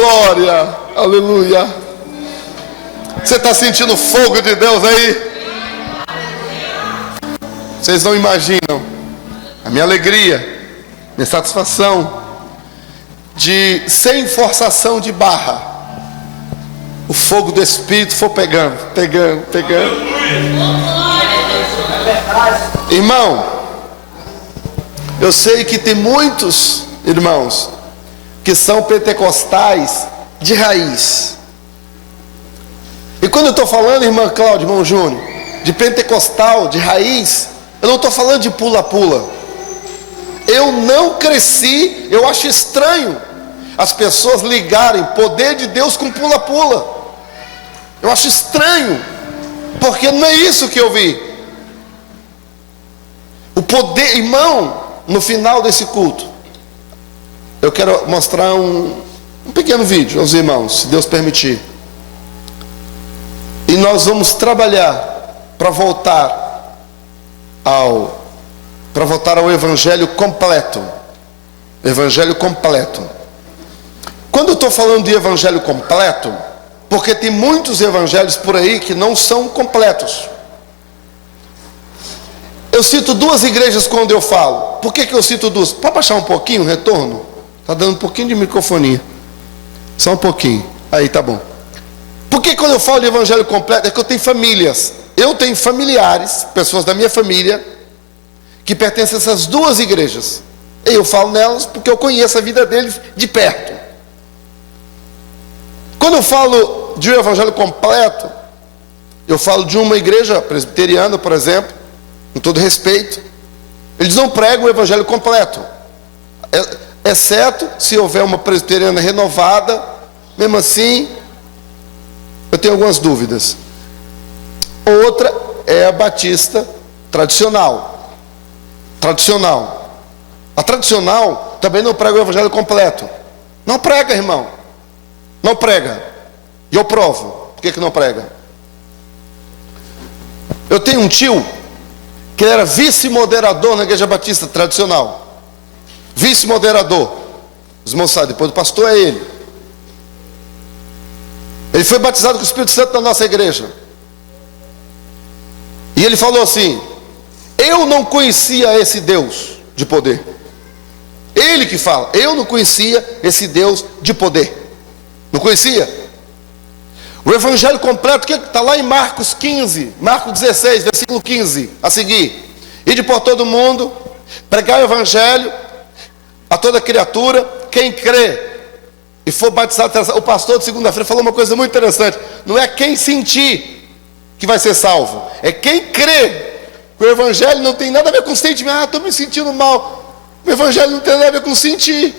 glória, aleluia. Você está sentindo o fogo de Deus aí? Vocês não imaginam a minha alegria, minha satisfação de, sem forçação de barra, o fogo do Espírito for pegando. Irmão, eu sei que tem muitos irmãos que são pentecostais de raiz. E quando eu estou falando, irmã Cláudia, irmão Júnior, de pentecostal de raiz, eu não estou falando de pula-pula. Eu não cresci, eu acho estranho as pessoas ligarem poder de Deus com pula-pula. Eu acho estranho, porque não é isso que eu vi. O poder, irmão, no final desse culto, eu quero mostrar um pequeno vídeo aos irmãos, se Deus permitir. E nós vamos trabalhar para voltar ao evangelho completo. Evangelho completo. Quando eu estou falando de evangelho completo, porque tem muitos evangelhos por aí que não são completos. Eu cito duas igrejas quando eu falo. Por que eu cito duas? Pode baixar um pouquinho o retorno? Está dando um pouquinho de microfonia. Só um pouquinho. Aí tá bom. Por que quando eu falo de evangelho completo? É que eu tenho famílias. Eu tenho familiares, pessoas da minha família, que pertencem a essas duas igrejas. E eu falo nelas porque eu conheço a vida deles de perto. Quando eu falo de um evangelho completo, eu falo de uma igreja presbiteriana, por exemplo, com todo respeito. Eles não pregam o evangelho completo, exceto se houver uma presbiteriana renovada. Mesmo assim, eu tenho algumas dúvidas. Outra é a batista tradicional. A tradicional também não prega o evangelho completo. Não prega, irmão. Não prega. E eu provo. Por que não prega? Eu tenho um tio que era vice-moderador na igreja batista tradicional. Vice-moderador. Os irmãos sabem, depois do pastor é ele. Ele foi batizado com o Espírito Santo na nossa igreja. E ele falou assim: eu não conhecia esse Deus de poder. Ele que fala, eu não conhecia esse Deus de poder. Não conhecia. O evangelho completo, que está lá em Marcos 15, Marcos 16, versículo 15, a seguir: ide por todo mundo, pregar o evangelho a toda criatura. Quem crê e for batizado, o pastor de segunda-feira falou uma coisa muito interessante: não é quem sentir que vai ser salvo, é quem crê. O evangelho não tem nada a ver com sentimento. Estou me sentindo mal. O evangelho não tem nada a ver com sentir.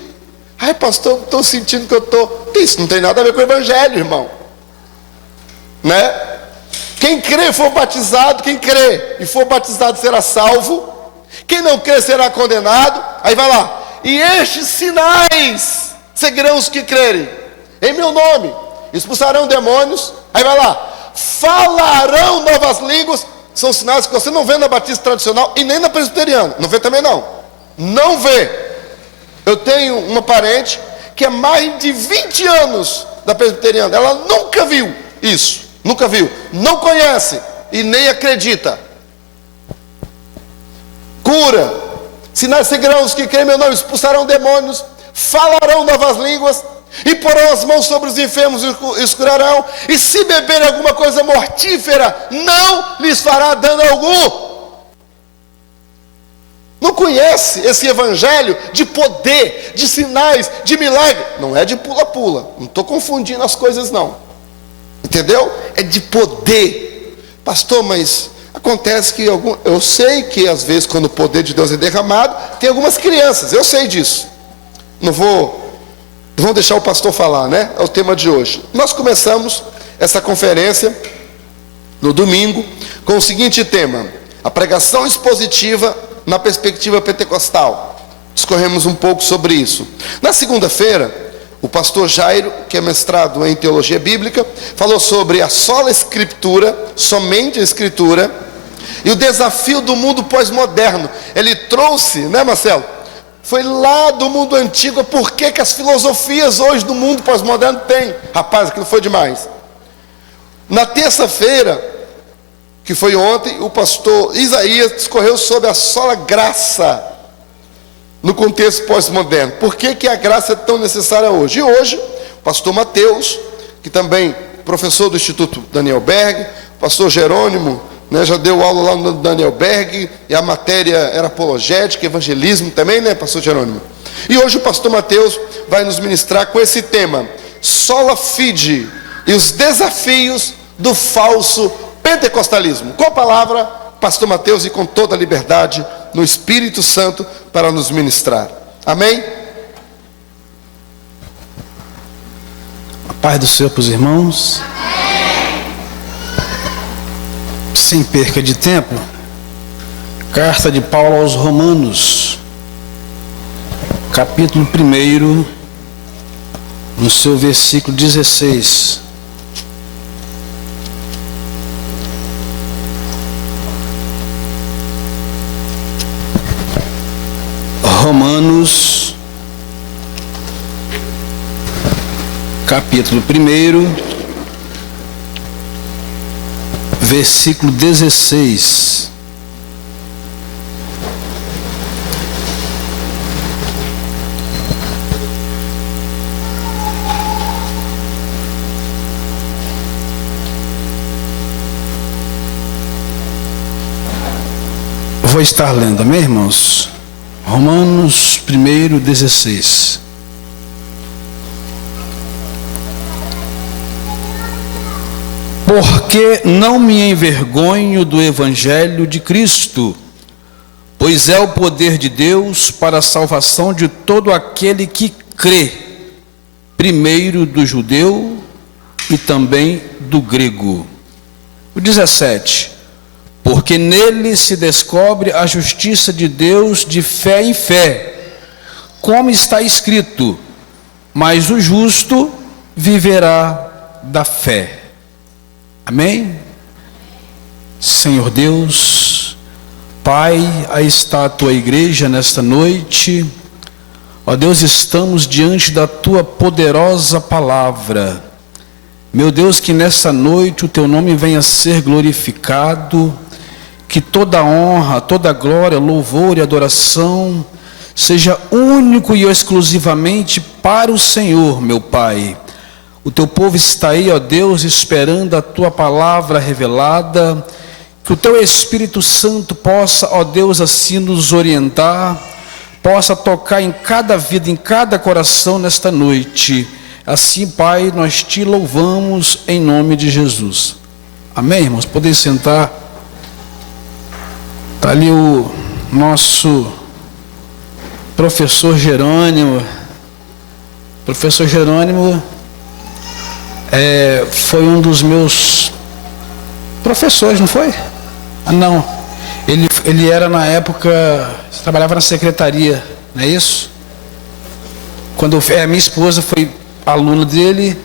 Ai, pastor, estou sentindo que eu estou. Isso não tem nada a ver com o evangelho, irmão. Né? Quem crê e for batizado, quem crê e for batizado será salvo. Quem não crê será condenado. Aí vai lá: e estes sinais seguirão os que crerem em meu nome, expulsarão demônios. Aí vai lá: falarão novas línguas. São sinais que você não vê na batista tradicional e nem na presbiteriana. Não vê também não. Não vê. Eu tenho uma parente que é mais de 20 anos da presbiteriana. Ela nunca viu isso. Nunca viu. Não conhece e nem acredita. Cura. Sinais seguirão os que creem em meu nome, expulsarão demônios, falarão novas línguas, e porão as mãos sobre os enfermos e os curarão. E se beberem alguma coisa mortífera, não lhes fará dano algum. Não conhece esse evangelho de poder, de sinais, de milagre? Não é de pula-pula. Não estou confundindo as coisas não. Entendeu? É de poder. Pastor, mas acontece que eu sei que às vezes quando o poder de Deus é derramado, tem algumas crianças. Eu sei disso. Vamos deixar o pastor falar, né? É o tema de hoje. Nós começamos essa conferência no domingo com o seguinte tema: a pregação expositiva na perspectiva pentecostal. Discorremos um pouco sobre isso. Na segunda-feira, o pastor Jairo, que é mestrado em teologia bíblica, falou sobre a sola escritura, somente a escritura, e o desafio do mundo pós-moderno. Ele trouxe, né, Marcelo? foi lá do mundo antigo. Por que as filosofias hoje do mundo pós-moderno têm? Rapaz, aquilo foi demais. Na terça-feira, que foi ontem, o pastor Isaías discorreu sobre a sola graça no contexto pós-moderno. Por que a graça é tão necessária hoje? E hoje, o pastor Mateus, que também professor do Instituto Daniel Berg, o pastor Jerônimo, né, já deu aula lá no Daniel Berg, e a matéria era apologética, evangelismo também, né, pastor Jerônimo? E hoje o pastor Mateus vai nos ministrar com esse tema, sola fide, e os desafios do falso pentecostalismo. Com a palavra, pastor Mateus, e com toda a liberdade no Espírito Santo para nos ministrar. Amém? A paz do Senhor para os irmãos. Sem perca de tempo, carta de Paulo aos Romanos, capítulo 1, no seu versículo 16. Romanos, capítulo 1, versículo 16. Vou estar lendo, amém, irmãos? Romanos 1, 16. Porque não me envergonho do Evangelho de Cristo, pois é o poder de Deus para a salvação de todo aquele que crê, primeiro do judeu e também do grego. O 17. Porque nele se descobre a justiça de Deus de fé em fé, como está escrito, mas o justo viverá da fé. Amém? Senhor Deus, Pai, aí está a tua igreja nesta noite. Ó Deus, estamos diante da tua poderosa palavra. Meu Deus, que nessa noite o teu nome venha a ser glorificado, que toda honra, toda glória, louvor e adoração seja único e exclusivamente para o Senhor, meu Pai. O teu povo está aí, ó Deus, esperando a tua palavra revelada, que o teu Espírito Santo possa, ó Deus, assim nos orientar, possa tocar em cada vida, em cada coração nesta noite. Assim, Pai, nós te louvamos em nome de Jesus. Amém, irmãos? Podem sentar. Está ali o nosso professor Jerônimo. Professor Jerônimo foi um dos meus professores, não foi? Ah, não. Ele era na época, trabalhava na secretaria, não é isso? Quando a minha esposa foi aluna dele,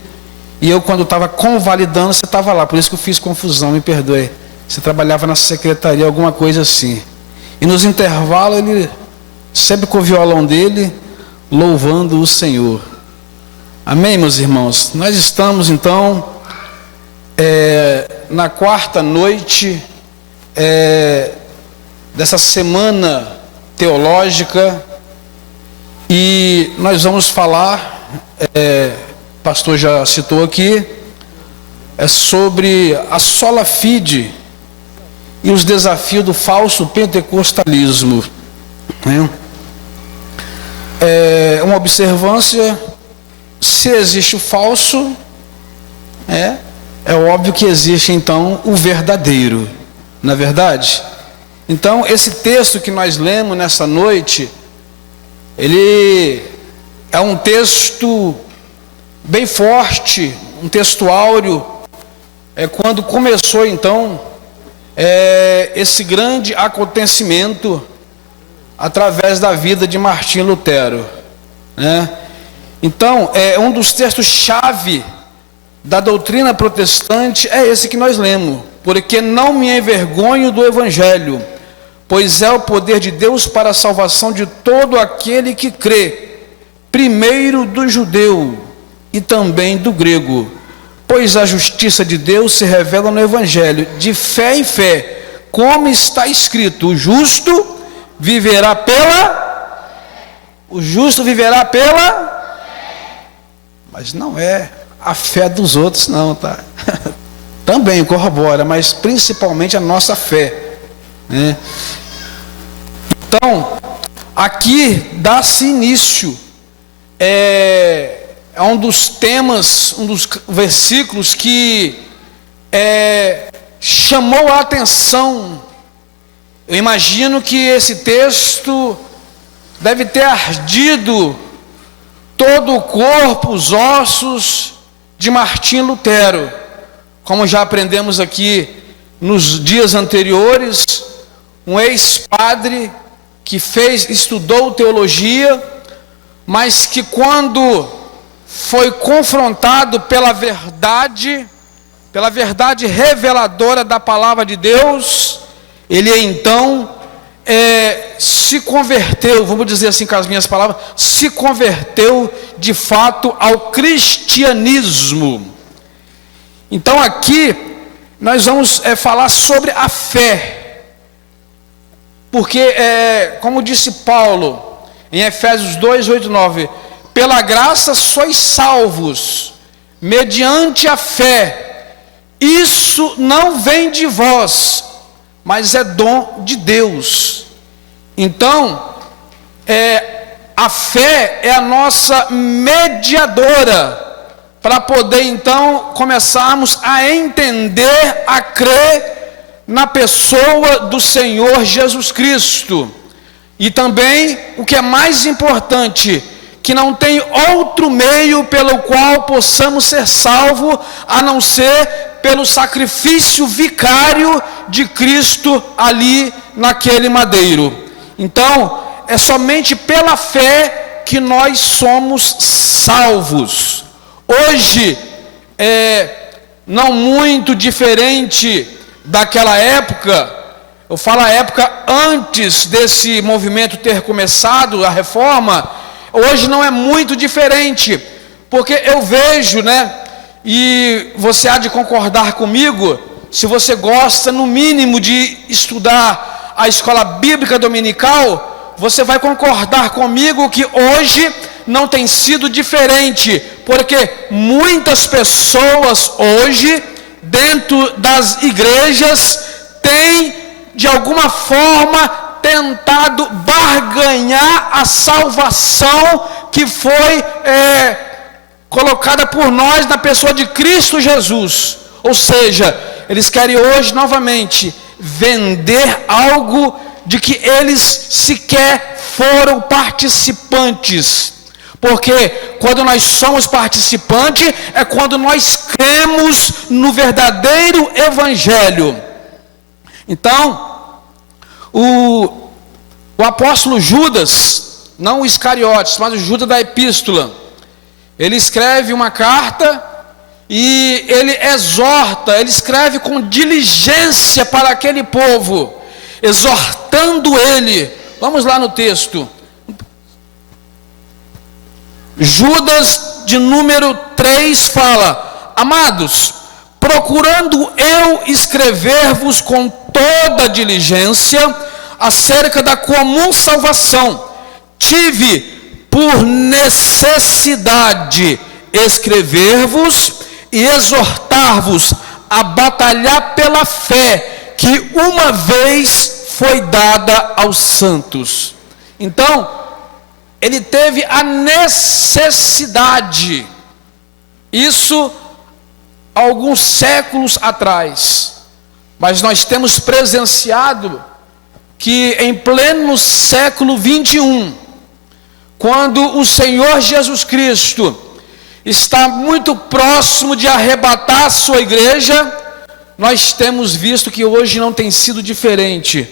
e eu, quando estava convalidando, você estava lá, por isso que eu fiz confusão, me perdoe. Você trabalhava na secretaria, alguma coisa assim. E nos intervalos, ele sempre com o violão dele, louvando o Senhor. Amém, meus irmãos? Nós estamos, então, na quarta noite dessa semana teológica, e nós vamos falar, o pastor já citou aqui, sobre a sola fide e os desafios do falso pentecostalismo. Uma observância: se existe o falso, é óbvio que existe então o verdadeiro, não é verdade? Então esse texto que nós lemos nessa noite, ele é um texto bem forte, um texto áureo. Quando começou então esse grande acontecimento através da vida de Martinho Lutero, né? Então, um dos textos-chave da doutrina protestante é esse que nós lemos: porque não me envergonho do Evangelho, pois é o poder de Deus para a salvação de todo aquele que crê, primeiro do judeu e também do grego. Pois a justiça de Deus se revela no Evangelho, de fé em fé, como está escrito: o justo viverá pela... O justo viverá pela... Mas não é a fé dos outros não, tá? Também corrobora, mas principalmente a nossa fé, né? Então, aqui dá-se início, é um dos temas, um dos versículos que chamou a atenção. Eu imagino que esse texto deve ter ardido todo o corpo, os ossos de Martim Lutero. Como já aprendemos aqui nos dias anteriores, um ex-padre que estudou teologia, mas que quando foi confrontado pela verdade reveladora da palavra de Deus, ele então se converteu, vamos dizer assim com as minhas palavras, se converteu de fato ao cristianismo. Então aqui nós vamos falar sobre a fé, porque como disse Paulo em Efésios 2, 8, 9, pela graça sois salvos, mediante a fé. Isso não vem de vós, mas é dom de Deus. Então, a fé é a nossa mediadora, para poder então começarmos a entender, a crer na pessoa do Senhor Jesus Cristo. E também, o que é mais importante, que não tem outro meio pelo qual possamos ser salvos, a não ser pelo sacrifício vicário de Cristo ali naquele madeiro. Então, é somente pela fé que nós somos salvos. Hoje, não muito diferente daquela época, eu falo a época antes desse movimento ter começado, a reforma. Hoje não é muito diferente, porque eu vejo, né, e você há de concordar comigo, se você gosta no mínimo de estudar a escola bíblica dominical, você vai concordar comigo que hoje não tem sido diferente, porque muitas pessoas hoje, dentro das igrejas, têm de alguma forma tentado barganhar a salvação que foi colocada por nós na pessoa de Cristo Jesus. Ou seja, eles querem hoje novamente vender algo de que eles sequer foram participantes. Porque quando nós somos participantes é quando nós cremos no verdadeiro evangelho. Então, o apóstolo Judas, não o Iscariotes, mas o Judas da epístola, ele escreve uma carta e ele exorta, ele escreve com diligência para aquele povo, exortando ele. Vamos lá no texto. Judas de número 3 fala: amados, procurando eu escrever-vos com toda diligência acerca da comum salvação, tive por necessidade escrever-vos e exortar-vos a batalhar pela fé que uma vez foi dada aos santos. Então, ele teve a necessidade, isso alguns séculos atrás, mas nós temos presenciado que em pleno século 21, quando o Senhor Jesus Cristo está muito próximo de arrebatar a sua igreja, nós temos visto que hoje não tem sido diferente,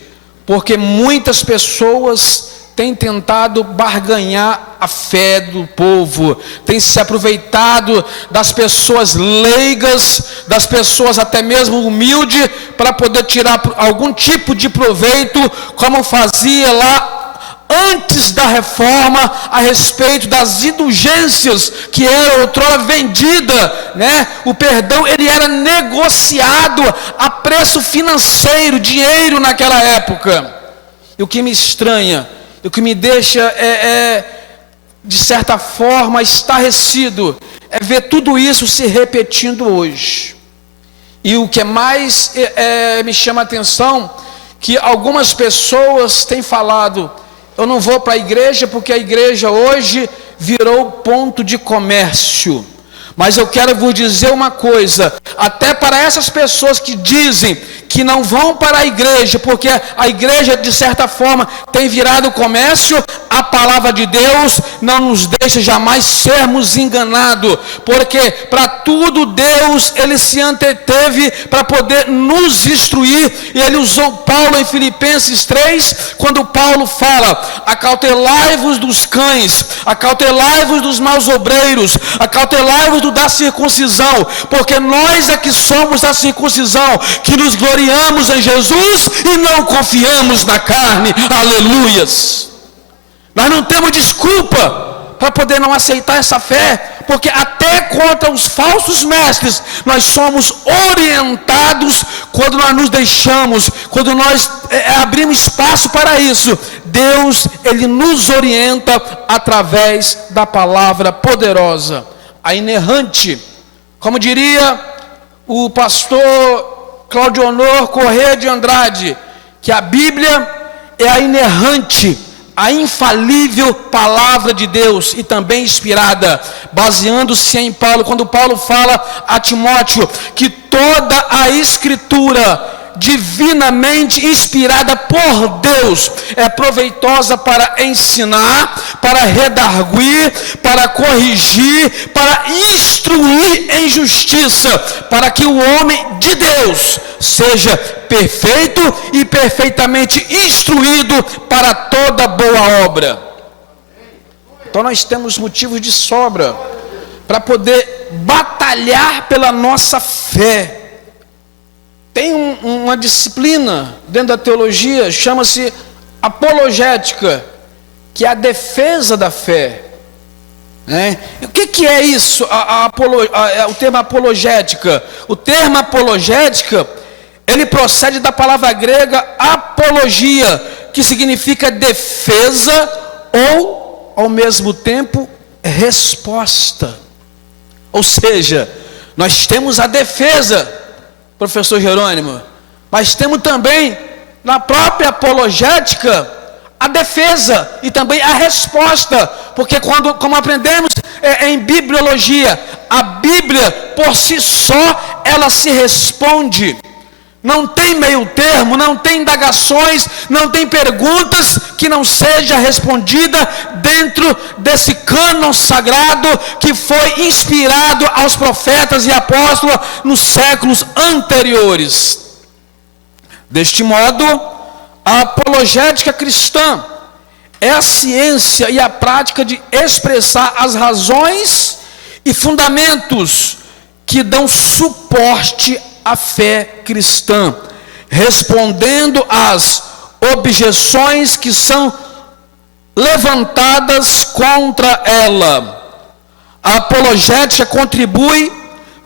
porque muitas pessoas tem tentado barganhar a fé do povo, tem se aproveitado das pessoas leigas, das pessoas até mesmo humildes, para poder tirar algum tipo de proveito, como fazia lá antes da reforma, a respeito das indulgências que era outrora vendida, né? O perdão, ele era negociado a preço financeiro, dinheiro naquela época. E o que me estranha, o que me deixa de certa forma estarrecido, é ver tudo isso se repetindo hoje. E o que mais me chama a atenção, que algumas pessoas têm falado: eu não vou para a igreja porque a igreja hoje virou ponto de comércio. Mas eu quero vos dizer uma coisa, até para essas pessoas que dizem que não vão para a igreja, porque a igreja de certa forma tem virado comércio, a palavra de Deus não nos deixa jamais sermos enganados, porque para tudo Deus, ele se anteteve para poder nos instruir, e ele usou Paulo em Filipenses 3, quando Paulo fala: acautelai-vos dos cães, acautelai-vos dos maus obreiros, acautelai-vos da circuncisão, porque nós é que somos da circuncisão, que nos gloriamos em Jesus e não confiamos na carne. Aleluias! Nós não temos desculpa para poder não aceitar essa fé, porque até contra os falsos mestres nós somos orientados quando nós nos deixamos, quando nós abrimos espaço para isso. Deus, ele nos orienta através da palavra poderosa, a inerrante, como diria o pastor Claudio Honor Corrêa de Andrade, que a Bíblia é a inerrante, a infalível palavra de Deus, e também inspirada, baseando-se em Paulo, quando Paulo fala a Timóteo que toda a escritura divinamente inspirada por Deus é proveitosa para ensinar, para redarguir, para corrigir, para instruir em justiça, para que o homem de Deus seja perfeito e perfeitamente instruído para toda boa obra. Então nós temos motivos de sobra para poder batalhar pela nossa fé. Tem uma disciplina dentro da teologia, chama-se apologética, que é a defesa da fé, né? E o que é isso, o termo apologética? O termo apologética, ele procede da palavra grega apologia, que significa defesa ou, ao mesmo tempo, resposta. Ou seja, nós temos a defesa, professor Jerônimo, mas temos também na própria apologética a defesa e também a resposta, porque como aprendemos em bibliologia, a Bíblia por si só ela se responde, não tem meio termo, não tem indagações, não tem perguntas que não seja respondida dentro desse cânon sagrado que foi inspirado aos profetas e apóstolos nos séculos anteriores. Deste modo, a apologética cristã é a ciência e a prática de expressar as razões e fundamentos que dão suporte à fé cristã, respondendo às objeções que são levantadas contra ela. A apologética contribui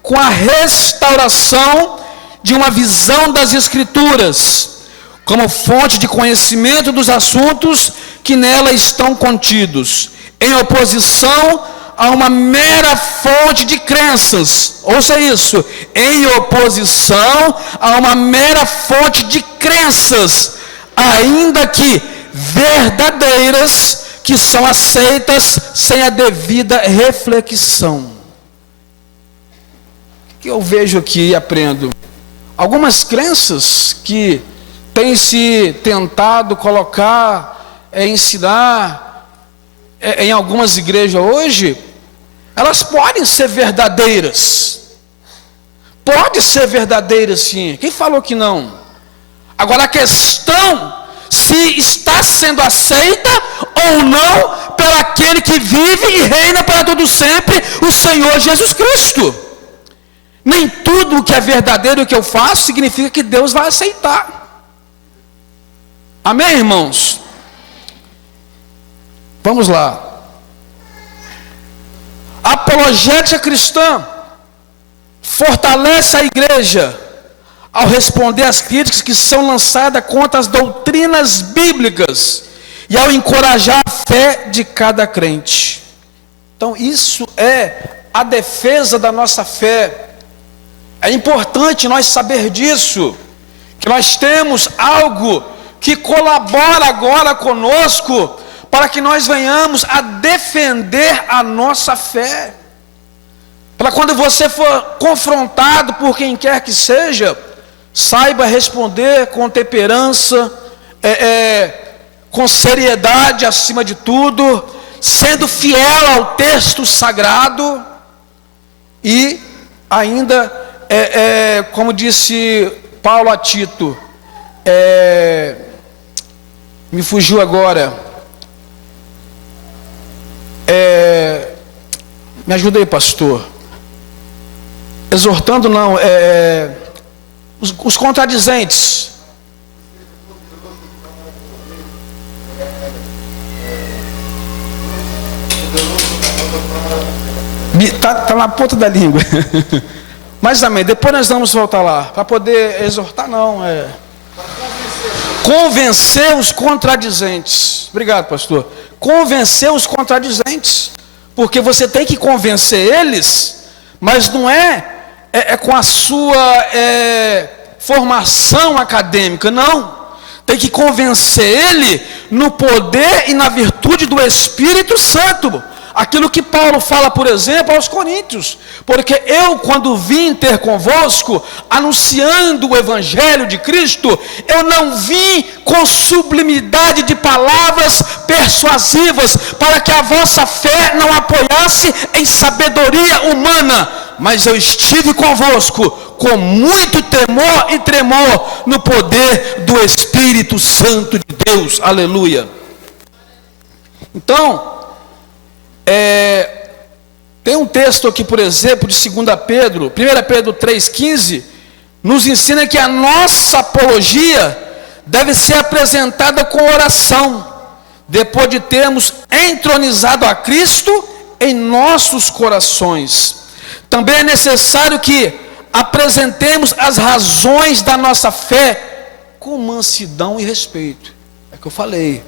com a restauração de uma visão das Escrituras, como fonte de conhecimento dos assuntos que nela estão contidos, em oposição a uma mera fonte de crenças. Ouça isso, em oposição a uma mera fonte de crenças, ainda que verdadeiras, que são aceitas sem a devida reflexão. O que eu vejo aqui e aprendo? Algumas crenças que têm se tentado colocar, ensinar em algumas igrejas hoje, elas podem ser verdadeiras. Pode ser verdadeira sim. Quem falou que não? Agora a questão, se está sendo aceita ou não pelo aquele que vive e reina para todo sempre, o Senhor Jesus Cristo. Nem tudo o que é verdadeiro que eu faço significa que Deus vai aceitar. Amém, irmãos? Vamos lá. A apologética cristã fortalece a igreja ao responder às críticas que são lançadas contra as doutrinas bíblicas e ao encorajar a fé de cada crente. Então isso é a defesa da nossa fé. É importante nós saber disso, que nós temos algo que colabora agora conosco para que nós venhamos a defender a nossa fé. Para quando você for confrontado por quem quer que seja, saiba responder com temperança, com seriedade acima de tudo, sendo fiel ao texto sagrado e ainda, como disse Paulo a Tito, me fugiu agora, me ajuda aí, pastor. Exortando não, os contradizentes. Tá na ponta da língua. Mas amém, depois nós vamos voltar lá. Para poder exortar não, convencer os contradizentes. Obrigado, pastor. Convencer os contradizentes. Porque você tem que convencer eles, mas não é com a sua formação acadêmica, não. Tem que convencer ele no poder e na virtude do Espírito Santo. Aquilo que Paulo fala, por exemplo, aos Coríntios. Porque eu, quando vim ter convosco, anunciando o Evangelho de Cristo, eu não vim com sublimidade de palavras persuasivas, para que a vossa fé não apoiasse em sabedoria humana, mas eu estive convosco com muito temor e tremor no poder do Espírito Santo de Deus. Aleluia. Então, tem um texto aqui, por exemplo, de 2 Pedro, 1 Pedro 3,15, nos ensina que a nossa apologia deve ser apresentada com oração, depois de termos entronizado a Cristo em nossos corações. Também é necessário que apresentemos as razões da nossa fé com mansidão e respeito. É o que eu falei.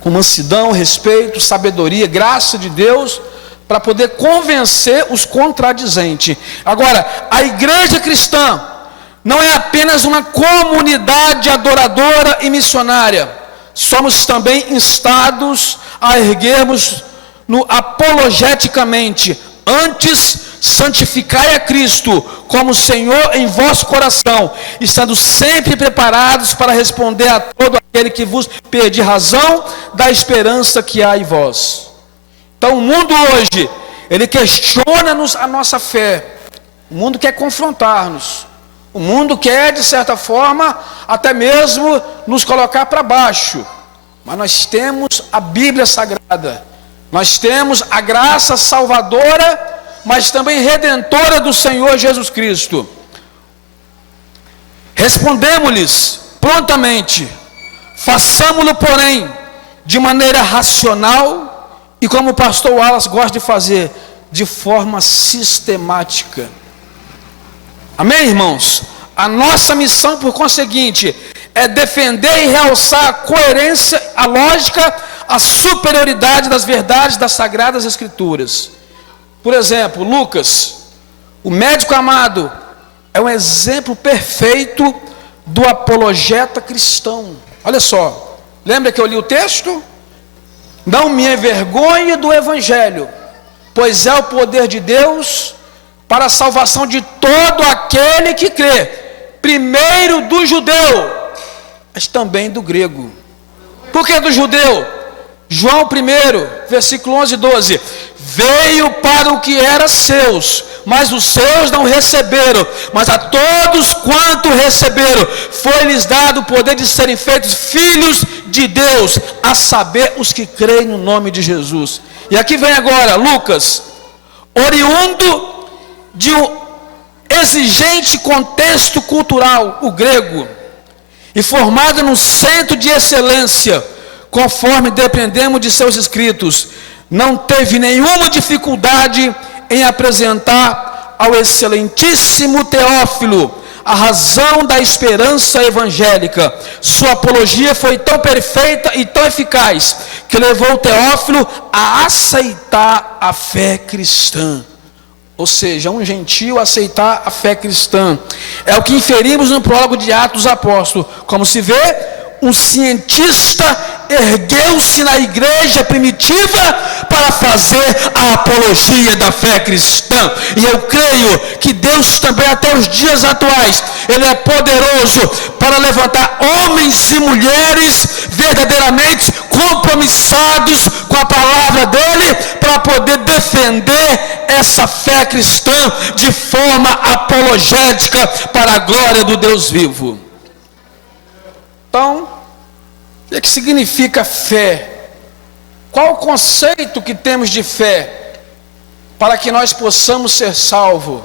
Com mansidão, respeito, sabedoria, graça de Deus, para poder convencer os contradizentes. Agora, a igreja cristã não é apenas uma comunidade adoradora e missionária. Somos também instados a erguermos-no apologeticamente. Antes, santificai a Cristo como Senhor em vosso coração, estando sempre preparados para responder a todo aquele que vos pedir razão da esperança que há em vós. Então o mundo hoje, ele questiona-nos a nossa fé. O mundo quer confrontar-nos. O mundo quer, de certa forma, até mesmo nos colocar para baixo. Mas nós temos a Bíblia Sagrada. Nós temos a graça salvadora, mas também redentora do Senhor Jesus Cristo. Respondemos-lhes prontamente, façamo-lo, porém, de maneira racional e, como o pastor Wallace gosta de fazer, de forma sistemática. Amém, irmãos? A nossa missão, por conseguinte, é defender e realçar a coerência, a lógica, a superioridade das verdades das Sagradas Escrituras. Por exemplo, Lucas, o médico amado, é um exemplo perfeito do apologeta cristão. Olha só, lembra que eu li o texto? Não me envergonhe do Evangelho, pois é o poder de Deus para a salvação de todo aquele que crê, primeiro do judeu, mas também do grego. Por que do judeu? João 1, versículo 11 e 12. Veio para o que era seus, mas os seus não receberam. Mas a todos quanto receberam, foi-lhes dado o poder de serem feitos filhos de Deus, a saber, os que creem no nome de Jesus. E aqui vem agora Lucas, oriundo de um exigente contexto cultural, o grego, e formado num centro de excelência, conforme depreendemos de seus escritos, não teve nenhuma dificuldade em apresentar ao excelentíssimo Teófilo a razão da esperança evangélica. Sua apologia foi tão perfeita e tão eficaz que levou Teófilo a aceitar a fé cristã. Ou seja, um gentio aceitar a fé cristã. É o que inferimos no prólogo de Atos dos Apóstolos. Como se vê, um cientista ergueu-se na igreja primitiva para fazer a apologia da fé cristã. E eu creio que Deus também até os dias atuais, Ele é poderoso para levantar homens e mulheres verdadeiramente compromissados com a palavra dEle, para poder defender essa fé cristã de forma apologética para a glória do Deus vivo. Então, o que significa fé? Qual o conceito que temos de fé para que nós possamos ser salvos?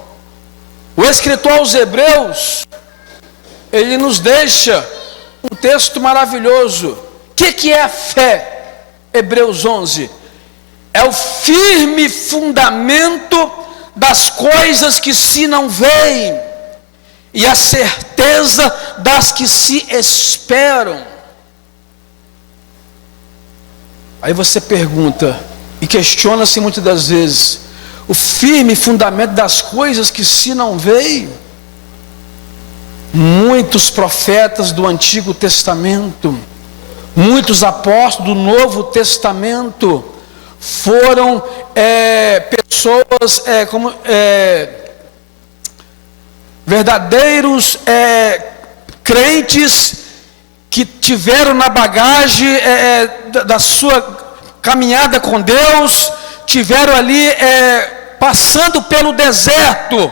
O escritor aos Hebreus, ele nos deixa um texto maravilhoso. O que é a fé? Hebreus 11. É o firme fundamento das coisas que se não veem e a certeza das que se esperam. Aí você pergunta e questiona-se muitas das vezes: o firme fundamento das coisas que se não veem? Muitos profetas do Antigo Testamento, muitos apóstolos do Novo Testamento foram pessoas verdadeiros crentes que tiveram na bagagem da sua caminhada com Deus, tiveram ali passando pelo deserto,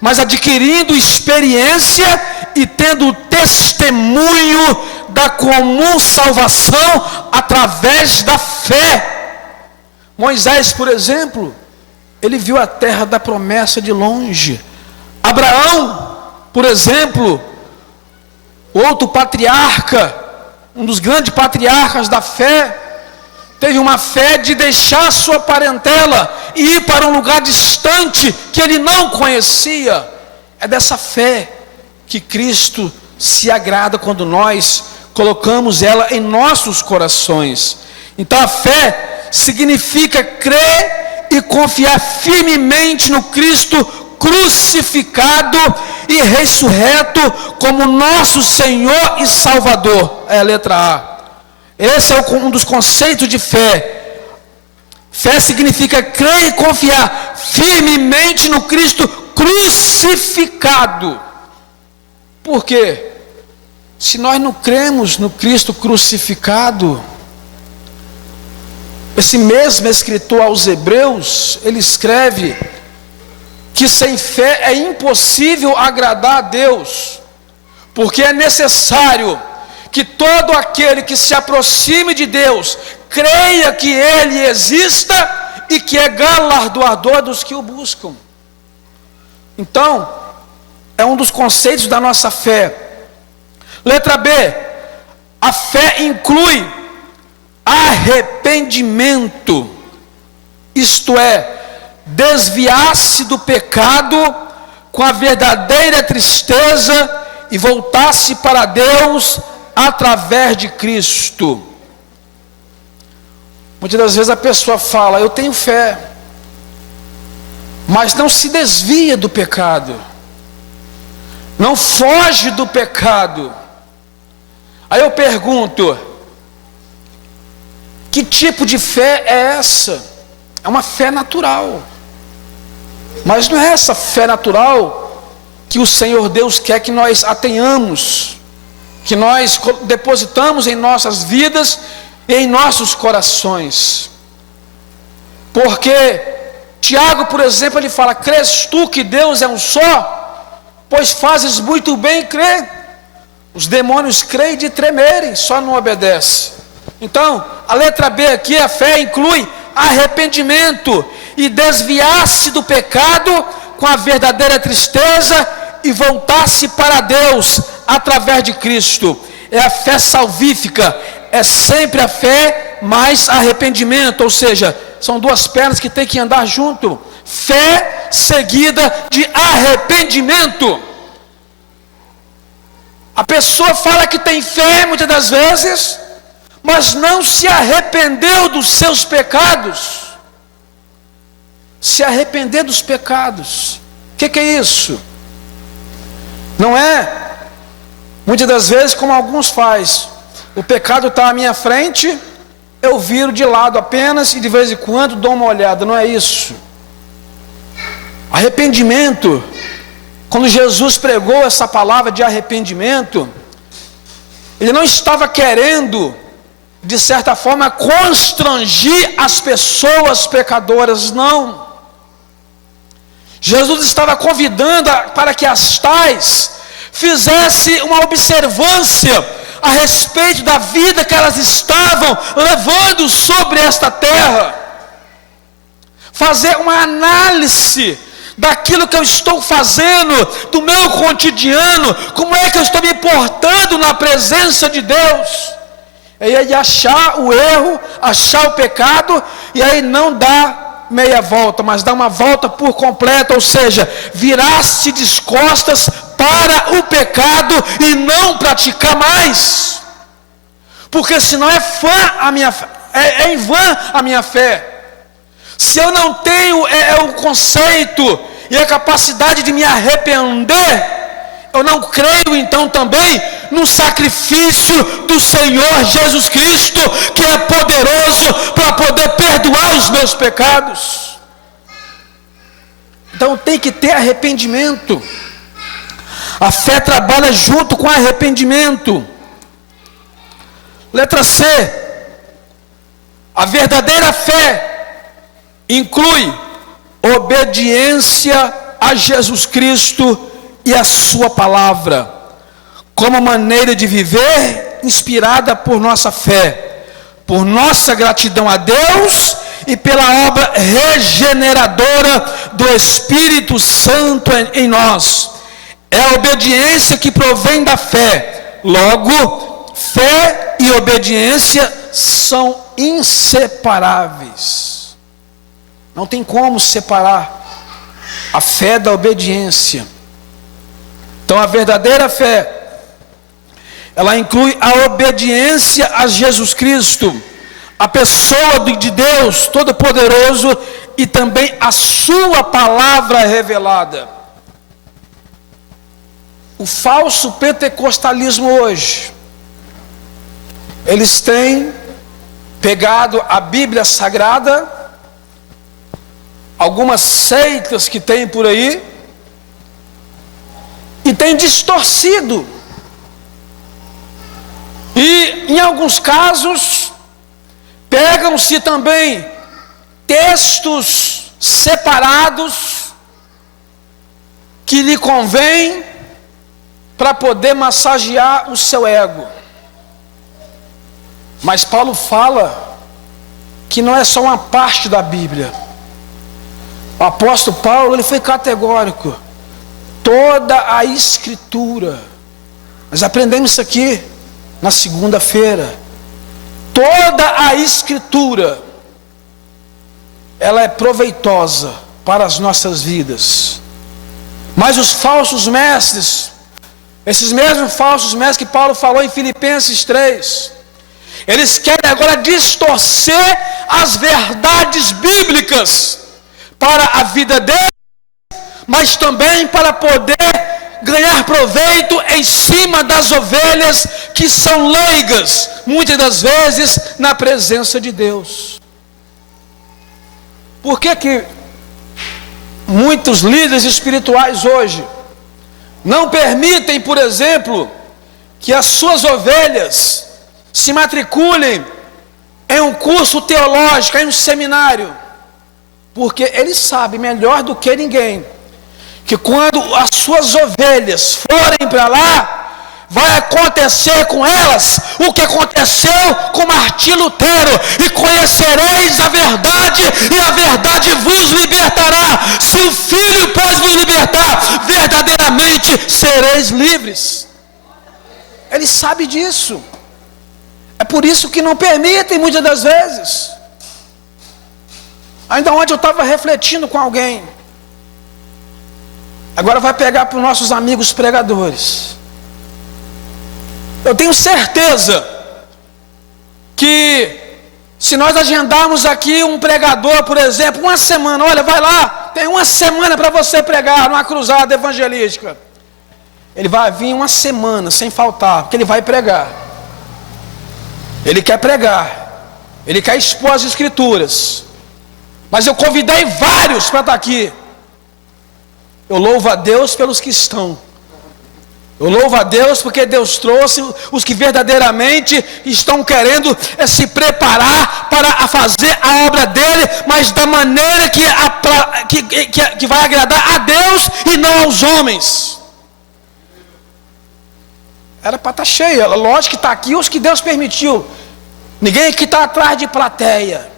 mas adquirindo experiência e tendo testemunho da comum salvação através da fé. Moisés, por exemplo, ele viu a terra da promessa de longe. Abraão, por exemplo, outro patriarca, um dos grandes patriarcas da fé, teve uma fé de deixar sua parentela e ir para um lugar distante que ele não conhecia. É dessa fé que Cristo se agrada quando nós colocamos ela em nossos corações. Então a fé significa crer e confiar firmemente no Cristo crucificado e ressurreto como nosso Senhor e Salvador. É a letra A. Esse é um dos conceitos de fé. Fé significa crer e confiar firmemente no Cristo crucificado. Por quê? Se nós não cremos no Cristo crucificado, esse mesmo escritor aos Hebreus, ele escreve que sem fé é impossível agradar a Deus, porque é necessário que todo aquele que se aproxime de Deus creia que Ele exista e que é galardoador dos que o buscam. Então, é um dos conceitos da nossa fé. Letra B, a fé inclui arrependimento, isto é, desviar-se do pecado com a verdadeira tristeza e voltar-se para Deus através de Cristo. Muitas das vezes a pessoa fala: eu tenho fé, mas não se desvia do pecado, não foge do pecado. Aí eu pergunto: que tipo de fé é essa? É uma fé natural, mas não é essa fé natural que o Senhor Deus quer que nós a tenhamos, que nós depositamos em nossas vidas e em nossos corações. Porque Tiago, por exemplo, ele fala: crês tu que Deus é um só? Pois fazes muito bem crer. Os demônios creem de tremerem, só não obedecem. Então, a letra B aqui, a fé inclui arrependimento e desviar-se do pecado com a verdadeira tristeza e voltar-se para Deus através de Cristo. É a fé salvífica, é sempre a fé mais arrependimento, ou seja, são duas pernas que tem que andar junto. Fé seguida de arrependimento. A pessoa fala que tem fé muitas das vezes, mas não se arrependeu dos seus pecados. Se arrepender dos pecados, o que é isso? Não é, muitas das vezes, como alguns fazem. O pecado está à minha frente, eu viro de lado apenas e de vez em quando dou uma olhada. Não é isso. Arrependimento, quando Jesus pregou essa palavra de arrependimento, ele não estava querendo, de certa forma, constrangir as pessoas pecadoras, não. Jesus estava convidando para que as tais fizessem uma observância a respeito da vida que elas estavam levando sobre esta terra. Fazer uma análise daquilo que eu estou fazendo, do meu cotidiano, como é que eu estou me portando na presença de Deus. E aí achar o erro, achar o pecado, e aí não dá meia volta, mas dá uma volta por completa, ou seja, virar-se de costas para o pecado e não praticar mais, porque senão é em vão a minha fé. Se eu não tenho o conceito e a capacidade de me arrepender, eu não creio então também no sacrifício do Senhor Jesus Cristo, que é poderoso para poder perdoar os meus pecados. Então tem que ter arrependimento. A fé trabalha junto com arrependimento. Letra C. A verdadeira fé inclui obediência a Jesus Cristo e a sua palavra, como maneira de viver inspirada por nossa fé, por nossa gratidão a Deus e pela obra regeneradora do Espírito Santo em nós. É a obediência que provém da fé. Logo, fé e obediência são inseparáveis. Não tem como separar a fé da obediência. Então a verdadeira fé, ela inclui a obediência a Jesus Cristo, a pessoa de Deus Todo-Poderoso e também a sua palavra revelada. O falso pentecostalismo hoje, eles têm pegado a Bíblia Sagrada, algumas seitas que tem por aí, e tem distorcido. E em alguns casos pegam-se também textos separados que lhe convém para poder massagear o seu ego. Mas Paulo fala que não é só uma parte da Bíblia. O apóstolo Paulo, ele foi categórico. Toda a Escritura, nós aprendemos isso aqui na segunda-feira. Toda a Escritura, ela é proveitosa para as nossas vidas. Mas os falsos mestres, esses mesmos falsos mestres que Paulo falou em Filipenses 3, eles querem agora distorcer as verdades bíblicas para a vida deles, mas também para poder ganhar proveito em cima das ovelhas que são leigas, muitas das vezes na presença de Deus. Por que muitos líderes espirituais hoje não permitem, por exemplo, que as suas ovelhas se matriculem em um curso teológico, em um seminário? Porque eles sabem melhor do que ninguém que quando as suas ovelhas forem para lá, vai acontecer com elas o que aconteceu com Martim Lutero: e conhecereis a verdade, e a verdade vos libertará. Se o Filho pode vos libertar, verdadeiramente sereis livres. Ele sabe disso. É por isso que não permitem muitas das vezes. Ainda ontem eu estava refletindo com alguém. Agora vai pegar para os nossos amigos pregadores. Eu tenho certeza que se nós agendarmos aqui um pregador, por exemplo, uma semana, olha, vai lá, tem uma semana para você pregar numa cruzada evangelística. Ele vai vir uma semana sem faltar, porque ele vai pregar. Ele quer pregar, ele quer expor as escrituras. Mas eu convidei vários para estar aqui. Eu louvo a Deus pelos que estão. Eu louvo a Deus porque Deus trouxe os que verdadeiramente estão querendo se preparar para fazer a obra dele, mas da maneira que vai agradar a Deus e não aos homens. Era para estar cheia. Lógico que está aqui os que Deus permitiu. Ninguém aqui está atrás de plateia.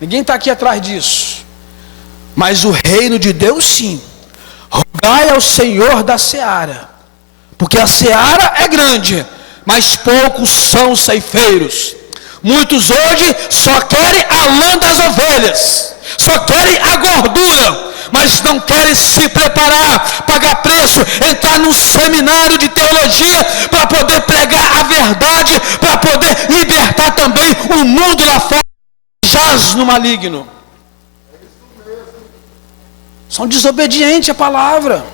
Ninguém está aqui atrás disso. Mas o reino de Deus, sim. Rogai ao Senhor da seara, porque a seara é grande, mas poucos são os ceifeiros. Muitos hoje só querem a lã das ovelhas, só querem a gordura, mas não querem se preparar, pagar preço, entrar num seminário de teologia para poder pregar a verdade, para poder libertar também o mundo lá fora que jaz no maligno. São desobedientes à palavra.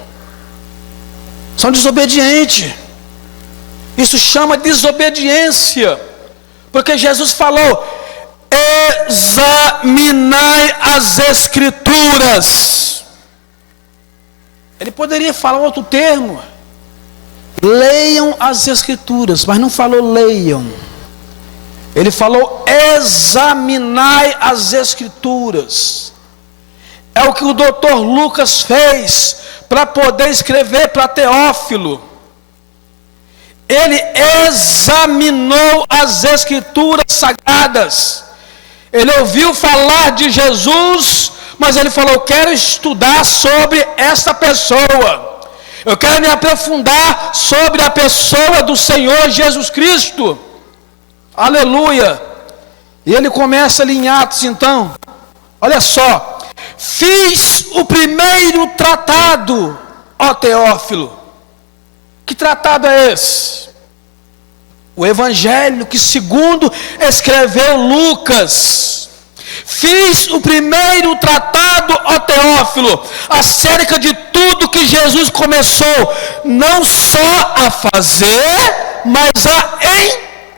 São desobedientes. Isso chama desobediência. Porque Jesus falou: examinai as escrituras. Ele poderia falar outro termo. Leiam as escrituras, mas não falou leiam. Ele falou: examinai as escrituras. É o que o doutor Lucas fez para poder escrever para Teófilo. Ele examinou as escrituras sagradas. Ele ouviu falar de Jesus, mas ele falou: eu quero estudar sobre esta pessoa. Eu quero me aprofundar sobre a pessoa do Senhor Jesus Cristo. Aleluia. E ele começa ali em Atos, então. Olha só. Fiz o primeiro tratado, ó Teófilo. Que tratado é esse? O evangelho que segundo escreveu Lucas. Fiz o primeiro tratado, ó Teófilo, acerca de tudo que Jesus começou, não só a fazer, mas a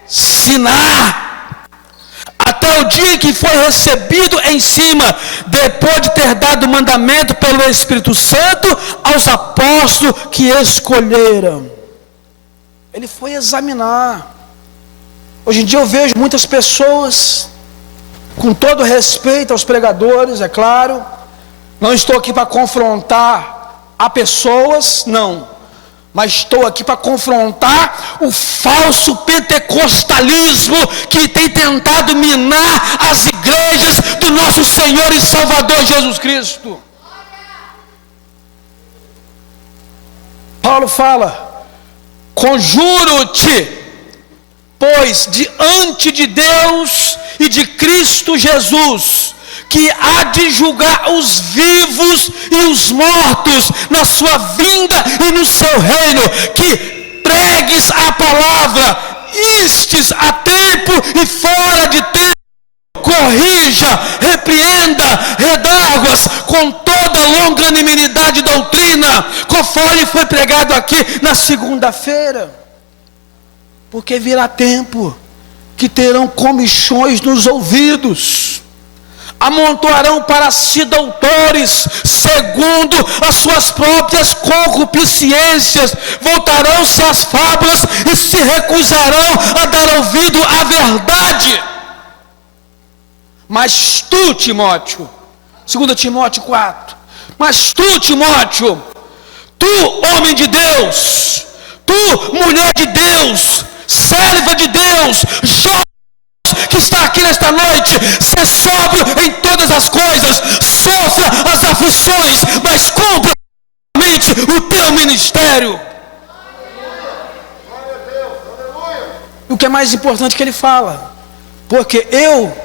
ensinar. Até o dia que foi recebido em cima, depois de ter dado mandamento pelo Espírito Santo aos apóstolos que escolheram. Ele foi examinar. Hoje em dia eu vejo muitas pessoas, com todo respeito aos pregadores, é claro, não estou aqui para confrontar a pessoas, não. Mas estou aqui para confrontar o falso pentecostalismo que tem tentado minar as igrejas do nosso Senhor e Salvador Jesus Cristo. Paulo fala: conjuro-te, pois diante de Deus e de Cristo Jesus, que há de julgar os vivos e os mortos na sua vinda e no seu reino, que pregues a palavra, instes a tempo e fora de tempo, corrija, repreenda, redarguas com toda longanimidade e doutrina, conforme foi pregado aqui na segunda-feira. Porque virá tempo que terão comichões nos ouvidos, amontoarão para si doutores, segundo as suas próprias concupiscências, voltarão-se às fábulas e se recusarão a dar ouvido à verdade. Mas tu, Timóteo, 2 Timóteo 4, mas tu, Timóteo, tu, homem de Deus, Tu, mulher de Deus, serva de Deus, jovem que está aqui nesta noite, ser sóbrio em todas as coisas, sofra as aflições, mas cumpra o teu ministério. E o que é mais importante que ele fala, porque eu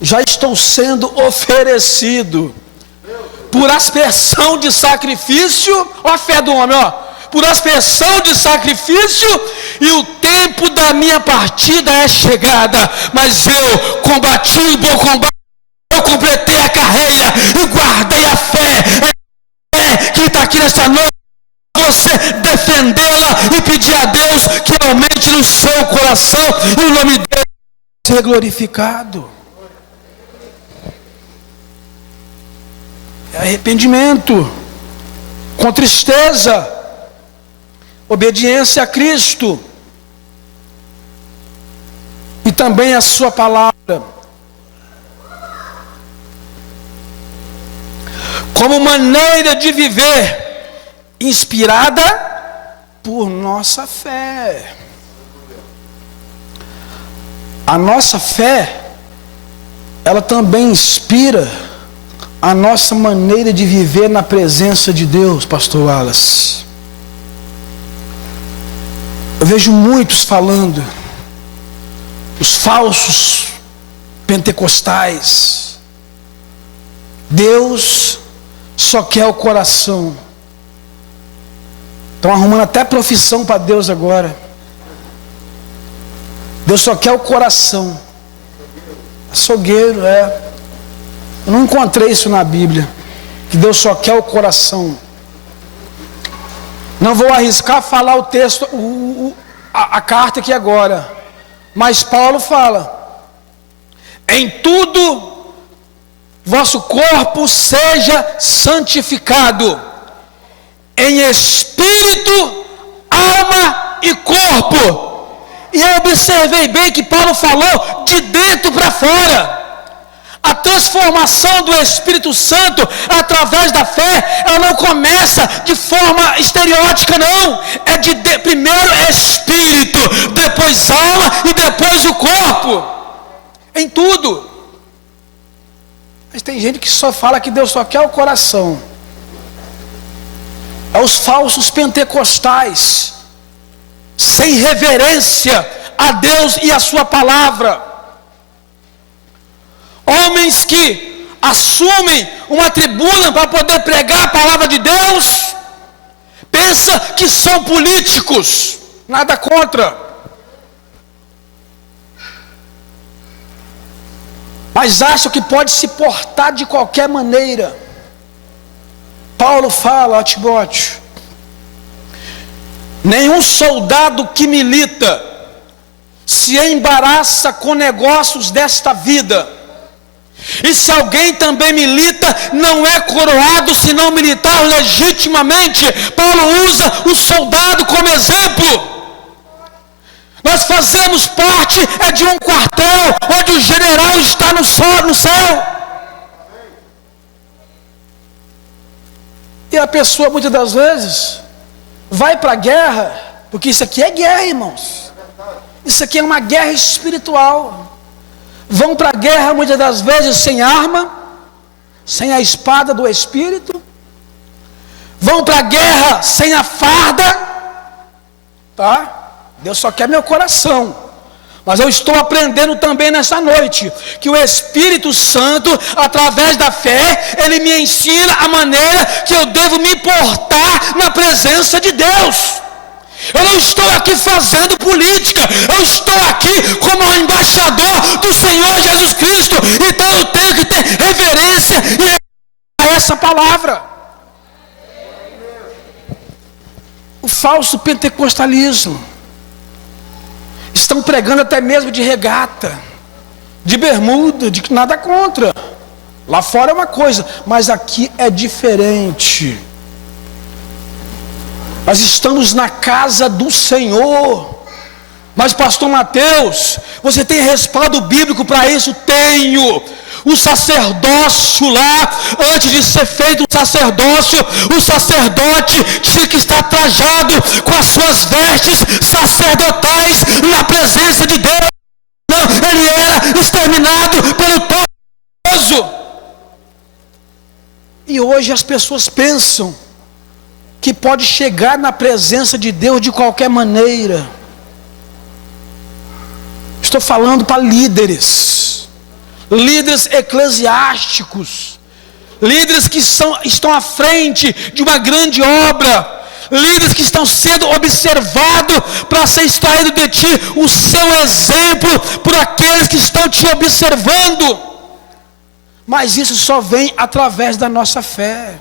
já estou sendo oferecido por aspersão de sacrifício, ó a fé do homem, ó, por aspersão de sacrifício, e o tempo da minha partida é chegada, mas eu combati o bom combate, eu completei a carreira e guardei a fé. Quem está aqui nessa noite, você defendê-la e pedir a Deus que aumente no seu coração e o nome dele ser glorificado. É arrependimento, com tristeza, obediência a Cristo e também a sua palavra, como maneira de viver inspirada por nossa fé. A nossa fé, ela também inspira a nossa maneira de viver na presença de Deus, pastor Wallace. Eu vejo muitos falando, os falsos pentecostais, Deus só quer o coração. Estão arrumando até profissão para Deus agora. Deus só quer o coração. Açougueiro, eu não encontrei isso na Bíblia, que Deus só quer o coração. Não vou arriscar falar o texto, a carta aqui agora, mas Paulo fala: em tudo vosso corpo seja santificado, em espírito, alma e corpo. E eu observei bem que Paulo falou de dentro para fora. A transformação do Espírito Santo através da fé, ela não começa de forma estereótica, não. Primeiro é espírito, depois alma e depois o corpo. Em tudo. Mas tem gente que só fala que Deus só quer o coração. É os falsos pentecostais, sem reverência a Deus e a sua palavra. Homens que assumem uma tribuna para poder pregar a palavra de Deus, pensa que são políticos, nada contra, mas acham que pode se portar de qualquer maneira. Paulo fala a Timóteo: nenhum soldado que milita se embaraça com negócios desta vida. E se alguém também milita, não é coroado se não militar legitimamente. Paulo usa o soldado como exemplo. Nós fazemos parte de um quartel onde o general está no céu. E a pessoa muitas das vezes vai para a guerra, porque isso aqui é guerra, irmãos. Isso aqui é uma guerra espiritual. Vão para a guerra muitas das vezes sem arma, sem a espada do Espírito. Vão para a guerra sem a farda, tá? Deus só quer meu coração. Mas eu estou aprendendo também nessa noite que o Espírito Santo, através da fé, ele me ensina a maneira que eu devo me portar na presença de Deus. Eu não estou aqui fazendo política, eu estou aqui como um embaixador do Senhor Jesus Cristo. Então eu tenho que ter reverência a essa palavra. O falso pentecostalismo, estão pregando até mesmo de regata, de bermuda, de nada contra. Lá fora é uma coisa, mas aqui é diferente. Nós estamos na casa do Senhor. Mas pastor Mateus, você tem respaldo bíblico para isso? Tenho. O sacerdócio lá, antes de ser feito o sacerdócio, o sacerdote tinha que estar trajado com as suas vestes sacerdotais na presença de Deus. Não, ele era exterminado pelo Todo-Poderoso. E hoje as pessoas pensam que pode chegar na presença de Deus de qualquer maneira. Estou falando para líderes eclesiásticos, líderes que estão à frente de uma grande obra, líderes que estão sendo observados para ser extraído de ti o seu exemplo por aqueles que estão te observando. Mas isso só vem através da nossa fé.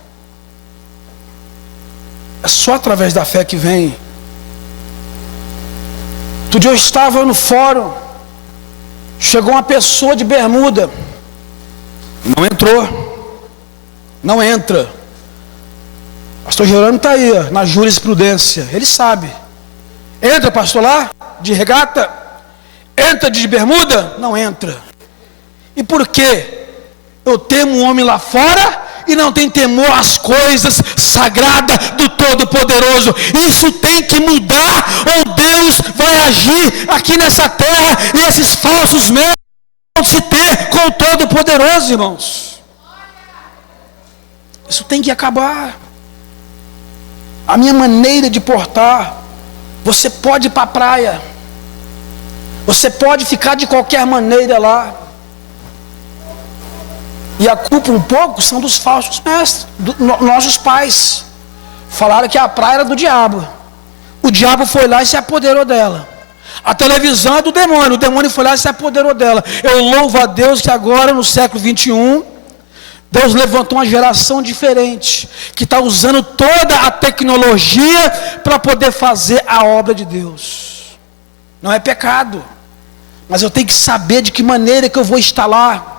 É só através da fé que vem. Outro dia eu estava no fórum, chegou uma pessoa de bermuda, não entrou, não entra. Pastor Gerônimo está aí, ó, na jurisprudência, ele sabe. Entra, pastor, lá, de regata? Entra de bermuda? Não entra. E por quê? Eu temo um homem lá fora e não tem temor às coisas sagradas do Todo-Poderoso. Isso tem que mudar, ou Deus vai agir aqui nessa terra e esses falsos mestres vão se ter com o Todo-Poderoso, irmãos. Isso tem que acabar. A minha maneira de portar, você pode ir para a praia, você pode ficar de qualquer maneira lá, e a culpa um pouco são dos falsos mestres, nossos pais. Falaram que a praia era do diabo, o diabo foi lá e se apoderou dela. A televisão é do demônio, o demônio foi lá e se apoderou dela. Eu louvo a Deus que agora no século 21, Deus levantou uma geração diferente, que está usando toda a tecnologia para poder fazer a obra de Deus. Não é pecado, mas eu tenho que saber de que maneira que eu vou estar lá,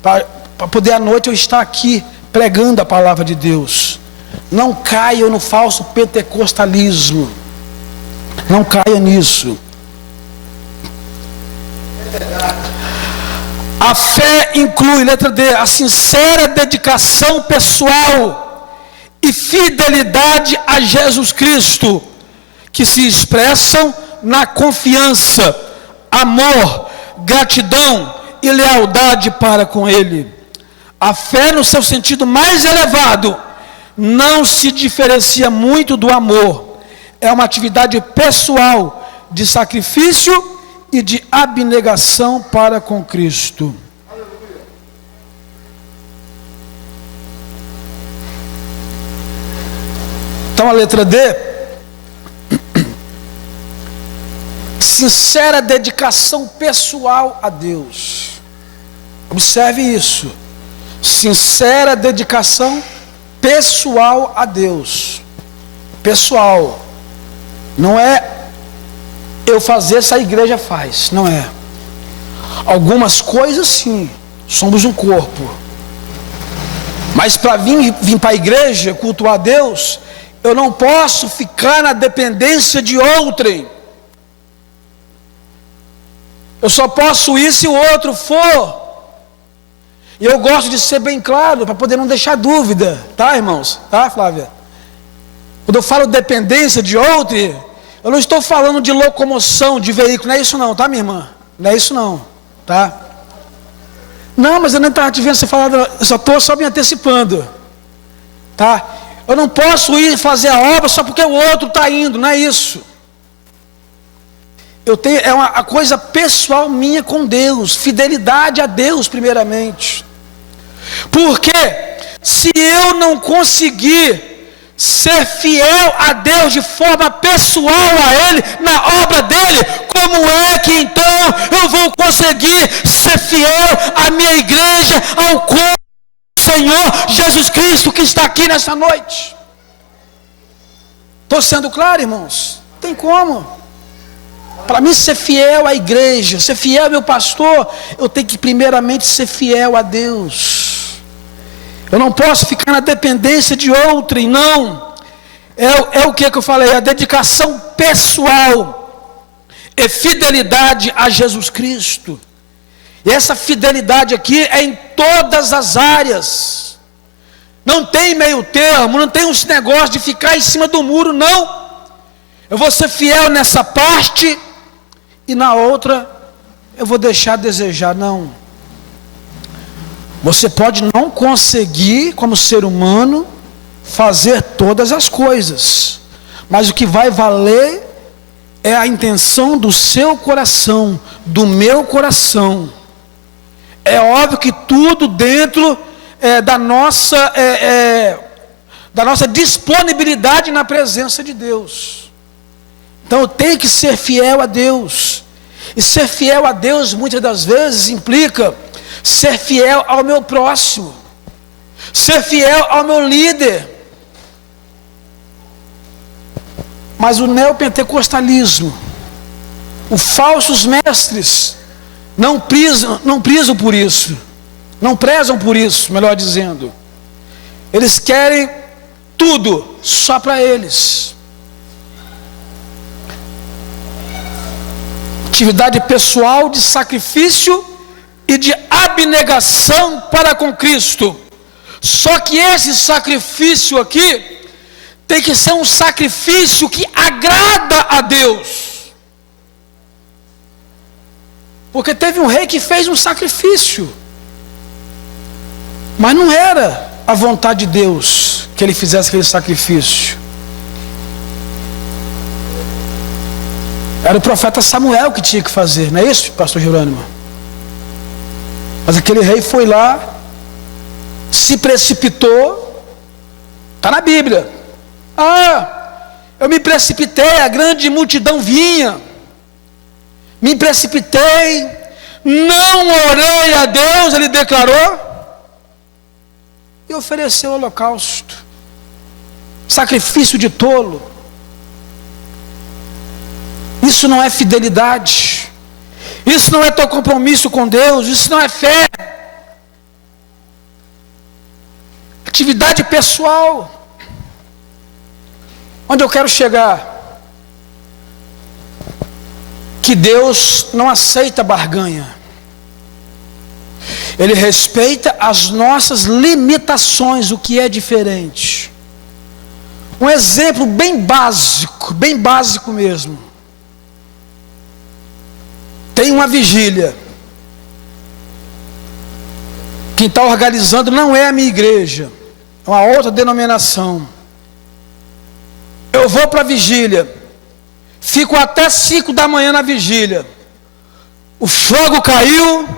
para poder à noite eu estar aqui pregando a palavra de Deus. Não caia no falso pentecostalismo, não caia nisso. A fé inclui, letra D, a sincera dedicação pessoal e fidelidade a Jesus Cristo, que se expressam na confiança, amor, gratidão e lealdade para com Ele. A fé, no seu sentido mais elevado, não se diferencia muito do amor. É uma atividade pessoal de sacrifício e de abnegação para com Cristo. Então a letra D, sincera dedicação pessoal a Deus. Observe isso, sincera dedicação pessoal a Deus. Pessoal, não é eu fazer, essa igreja faz, não é. Algumas coisas sim, somos um corpo, mas para vir para a igreja cultuar a Deus, eu não posso ficar na dependência de outrem. Eu só posso ir se o outro for. E eu gosto de ser bem claro, para poder não deixar dúvida, tá, irmãos? Tá, Flávia? Quando eu falo dependência de outrem, eu não estou falando de locomoção, de veículo, não é isso não, tá, minha irmã? Não é isso não, tá? Não, mas eu não estava te vendo você falar, eu só estou me antecipando, tá? Eu não posso ir fazer a obra só porque o outro está indo, não é isso. Eu tenho, é uma coisa pessoal minha com Deus, fidelidade a Deus primeiramente. Porque se eu não conseguir ser fiel a Deus de forma pessoal a Ele, na obra dEle, como é que então eu vou conseguir ser fiel à minha igreja, ao corpo do Senhor Jesus Cristo que está aqui nessa noite? Estou sendo claro, irmãos? Não tem como. Para mim ser fiel à igreja, ser fiel ao meu pastor, eu tenho que primeiramente ser fiel a Deus. Eu não posso ficar na dependência de outrem, não. É o que eu falei, a dedicação pessoal e fidelidade a Jesus Cristo. E essa fidelidade aqui é em todas as áreas. Não tem meio termo, não tem uns negócios de ficar em cima do muro, não. Eu vou ser fiel nessa parte e na outra eu vou deixar a desejar, não. Você pode não conseguir, como ser humano, fazer todas as coisas, mas o que vai valer é a intenção do seu coração, do meu coração. É óbvio que tudo dentro da nossa disponibilidade na presença de Deus. Então eu tenho que ser fiel a Deus. E ser fiel a Deus muitas das vezes implica ser fiel ao meu próximo, ser fiel ao meu líder. Mas o neopentecostalismo, os falsos mestres, não prezam por isso, não prezam por isso, melhor dizendo. Eles querem tudo só para eles. Atividade pessoal de sacrifício e de abnegação para com Cristo. Só que esse sacrifício aqui tem que ser um sacrifício que agrada a Deus. Porque teve um rei que fez um sacrifício, mas não era a vontade de Deus que ele fizesse aquele sacrifício. Era o profeta Samuel que tinha que fazer, não é isso, pastor Jerônimo? Mas aquele rei foi lá, se precipitou, está na Bíblia. Eu me precipitei, a grande multidão vinha, me precipitei, não orei a Deus, ele declarou, e ofereceu holocausto, sacrifício de tolo. Isso não é fidelidade, isso não é teu compromisso com Deus, isso não é fé. Atividade pessoal. Onde eu quero chegar? Que Deus não aceita barganha. Ele respeita as nossas limitações, o que é diferente. Um exemplo bem básico mesmo. Tem uma vigília. Quem está organizando não é a minha igreja, é uma outra denominação. Eu vou para a vigília, fico até 5 da manhã na vigília. O fogo caiu,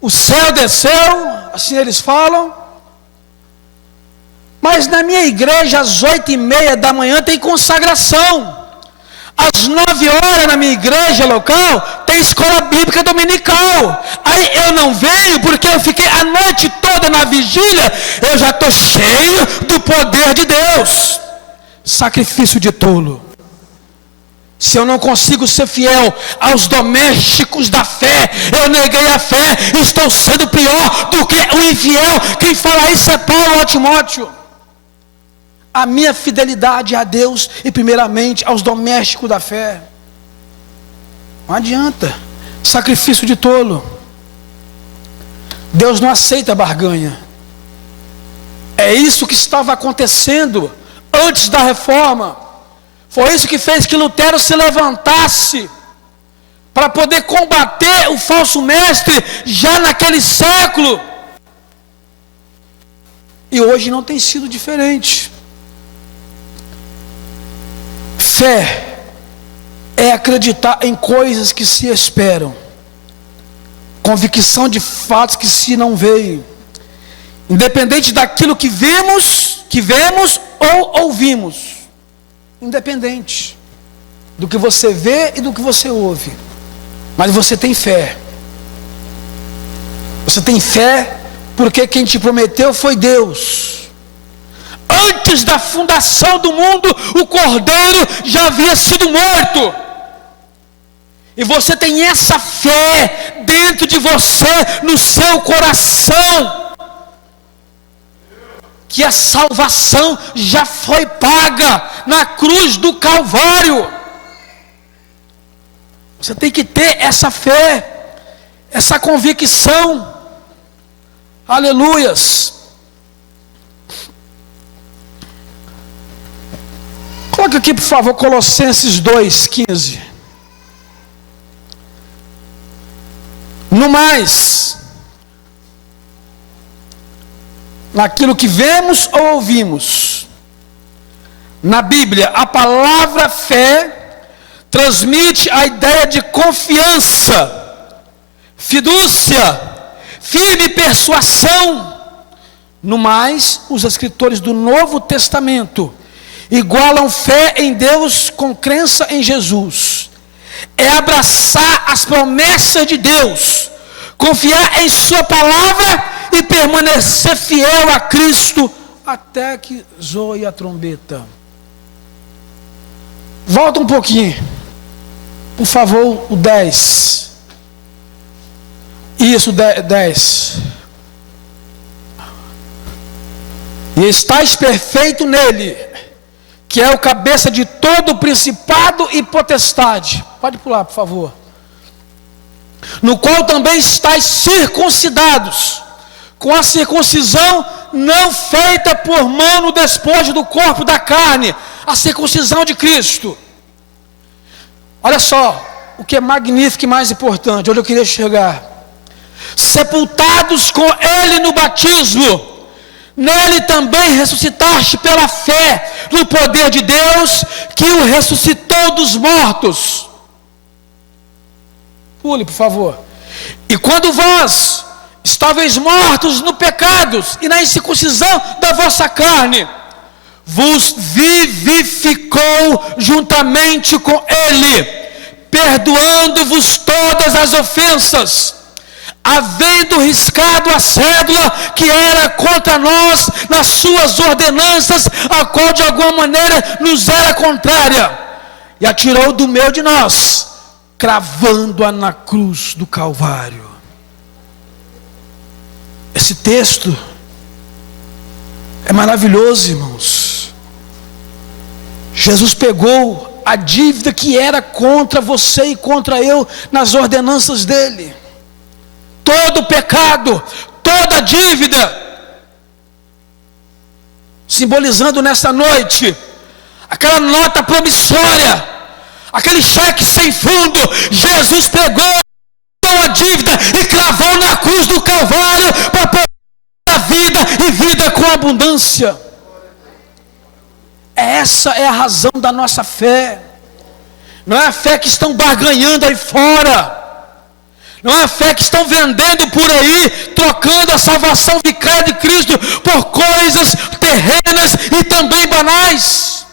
o céu desceu, assim eles falam. Mas na minha igreja, às 8:30 da manhã, tem consagração. Às 9 horas na minha igreja local, tem escola bíblica dominical. Aí eu não venho porque eu fiquei a noite toda na vigília. Eu já estou cheio do poder de Deus. Sacrifício de tolo. Se eu não consigo ser fiel aos domésticos da fé, eu neguei a fé, estou sendo pior do que o infiel. Quem fala isso é Paulo a Timóteo. A minha fidelidade a Deus e primeiramente aos domésticos da fé. Não adianta. Sacrifício de tolo. Deus não aceita barganha. É isso que estava acontecendo antes da reforma. Foi isso que fez que Lutero se levantasse para poder combater o falso mestre já naquele século. E hoje não tem sido diferente. Fé é acreditar em coisas que se esperam, convicção de fatos que se não veem, independente daquilo que vemos ou ouvimos, independente do que você vê e do que você ouve, mas você tem fé. Você tem fé porque quem te prometeu foi Deus. Antes da fundação do mundo, o Cordeiro já havia sido morto. E você tem essa fé dentro de você, no seu coração, que a salvação já foi paga na cruz do Calvário. Você tem que ter essa fé. essa convicção. Aleluias. Coloque aqui, por favor, Colossenses 2:15. No mais, naquilo que vemos ou ouvimos, na Bíblia, a palavra fé transmite a ideia de confiança, fidúcia, firme persuasão. No mais, os escritores do Novo Testamento igualam fé em Deus com crença em Jesus. É abraçar as promessas de Deus, confiar em sua palavra e permanecer fiel a Cristo até que zoe a trombeta. Volta um pouquinho, por favor, o 10. Isso, 10. E estais perfeito nele, que é o cabeça de todo principado e potestade. Pode pular, por favor. No qual também estáis circuncidados, com a circuncisão não feita por mão no despojo do corpo da carne, a circuncisão de Cristo. Olha só, o que é magnífico e mais importante, onde eu queria chegar. Sepultados com Ele no batismo, nele também ressuscitaste pela fé no poder de Deus, que o ressuscitou dos mortos. Pule, por favor. E quando vós estáveis mortos no pecados e na incircuncisão da vossa carne, vos vivificou juntamente com Ele, perdoando-vos todas as ofensas, havendo riscado a cédula que era contra nós nas suas ordenanças, a qual de alguma maneira nos era contrária, e atirou do meio de nós, cravando-a na cruz do Calvário. Esse texto é maravilhoso, irmãos. Jesus pegou a dívida que era contra você e contra eu nas ordenanças dele. Todo pecado, toda dívida, simbolizando nessa noite aquela nota promissória, aquele cheque sem fundo. Jesus pegou a dívida e cravou na cruz do Calvário para poder dar vida e vida com abundância. Essa é a razão da nossa fé. Não é a fé que estão barganhando aí fora. Não é a fé que estão vendendo por aí, trocando a salvação vicária de Cristo por coisas terrenas e também banais.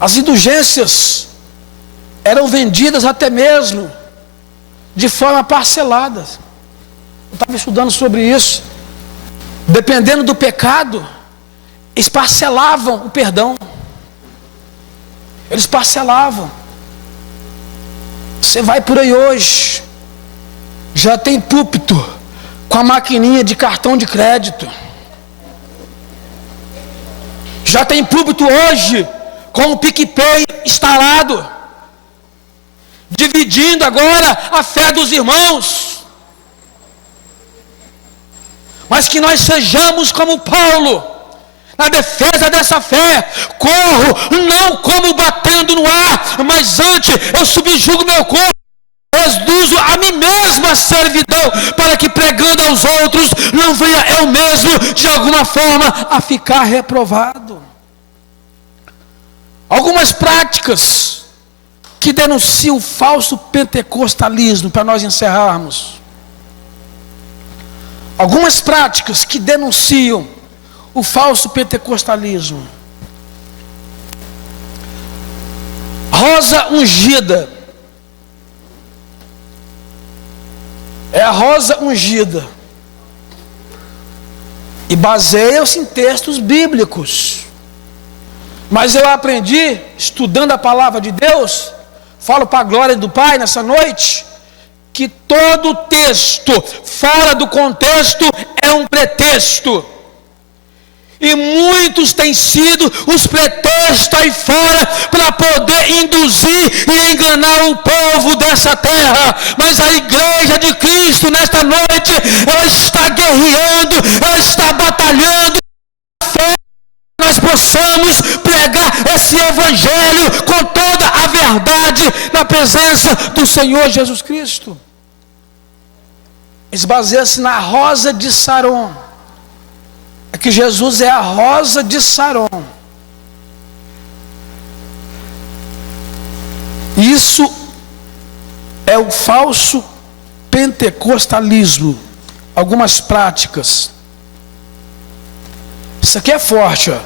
As indulgências eram vendidas até mesmo de forma parcelada. Eu estava estudando sobre isso. Dependendo do pecado, eles parcelavam o perdão. Eles parcelavam. Você vai por aí hoje, já tem púlpito com a maquininha de cartão de crédito. Já tem púlpito hoje com o PicPay instalado, dividindo agora a fé dos irmãos. Mas que nós sejamos como Paulo, na defesa dessa fé. Corro não como batendo no ar, mas antes eu subjugo meu corpo, reduzo a mim mesmo a servidão, para que pregando aos outros não venha eu mesmo de alguma forma a ficar reprovado. Algumas práticas que denunciam o falso pentecostalismo, para nós encerrarmos. Algumas práticas que denunciam o falso pentecostalismo. Rosa ungida. É a rosa ungida. E baseia-se em textos bíblicos. Mas eu aprendi, estudando a palavra de Deus, falo para a glória do Pai nessa noite, que todo texto fora do contexto é um pretexto. E muitos têm sido os pretextos aí fora para poder induzir e enganar o povo dessa terra. Mas a igreja de Cristo nesta noite, ela está guerreando, ela está batalhando. Nós possamos pregar esse evangelho com toda a verdade na presença do Senhor Jesus Cristo. Esbaseia-se na rosa de Saron. É que Jesus é a rosa de Saron. Isso é o falso pentecostalismo. Algumas práticas. Isso aqui é forte, ó.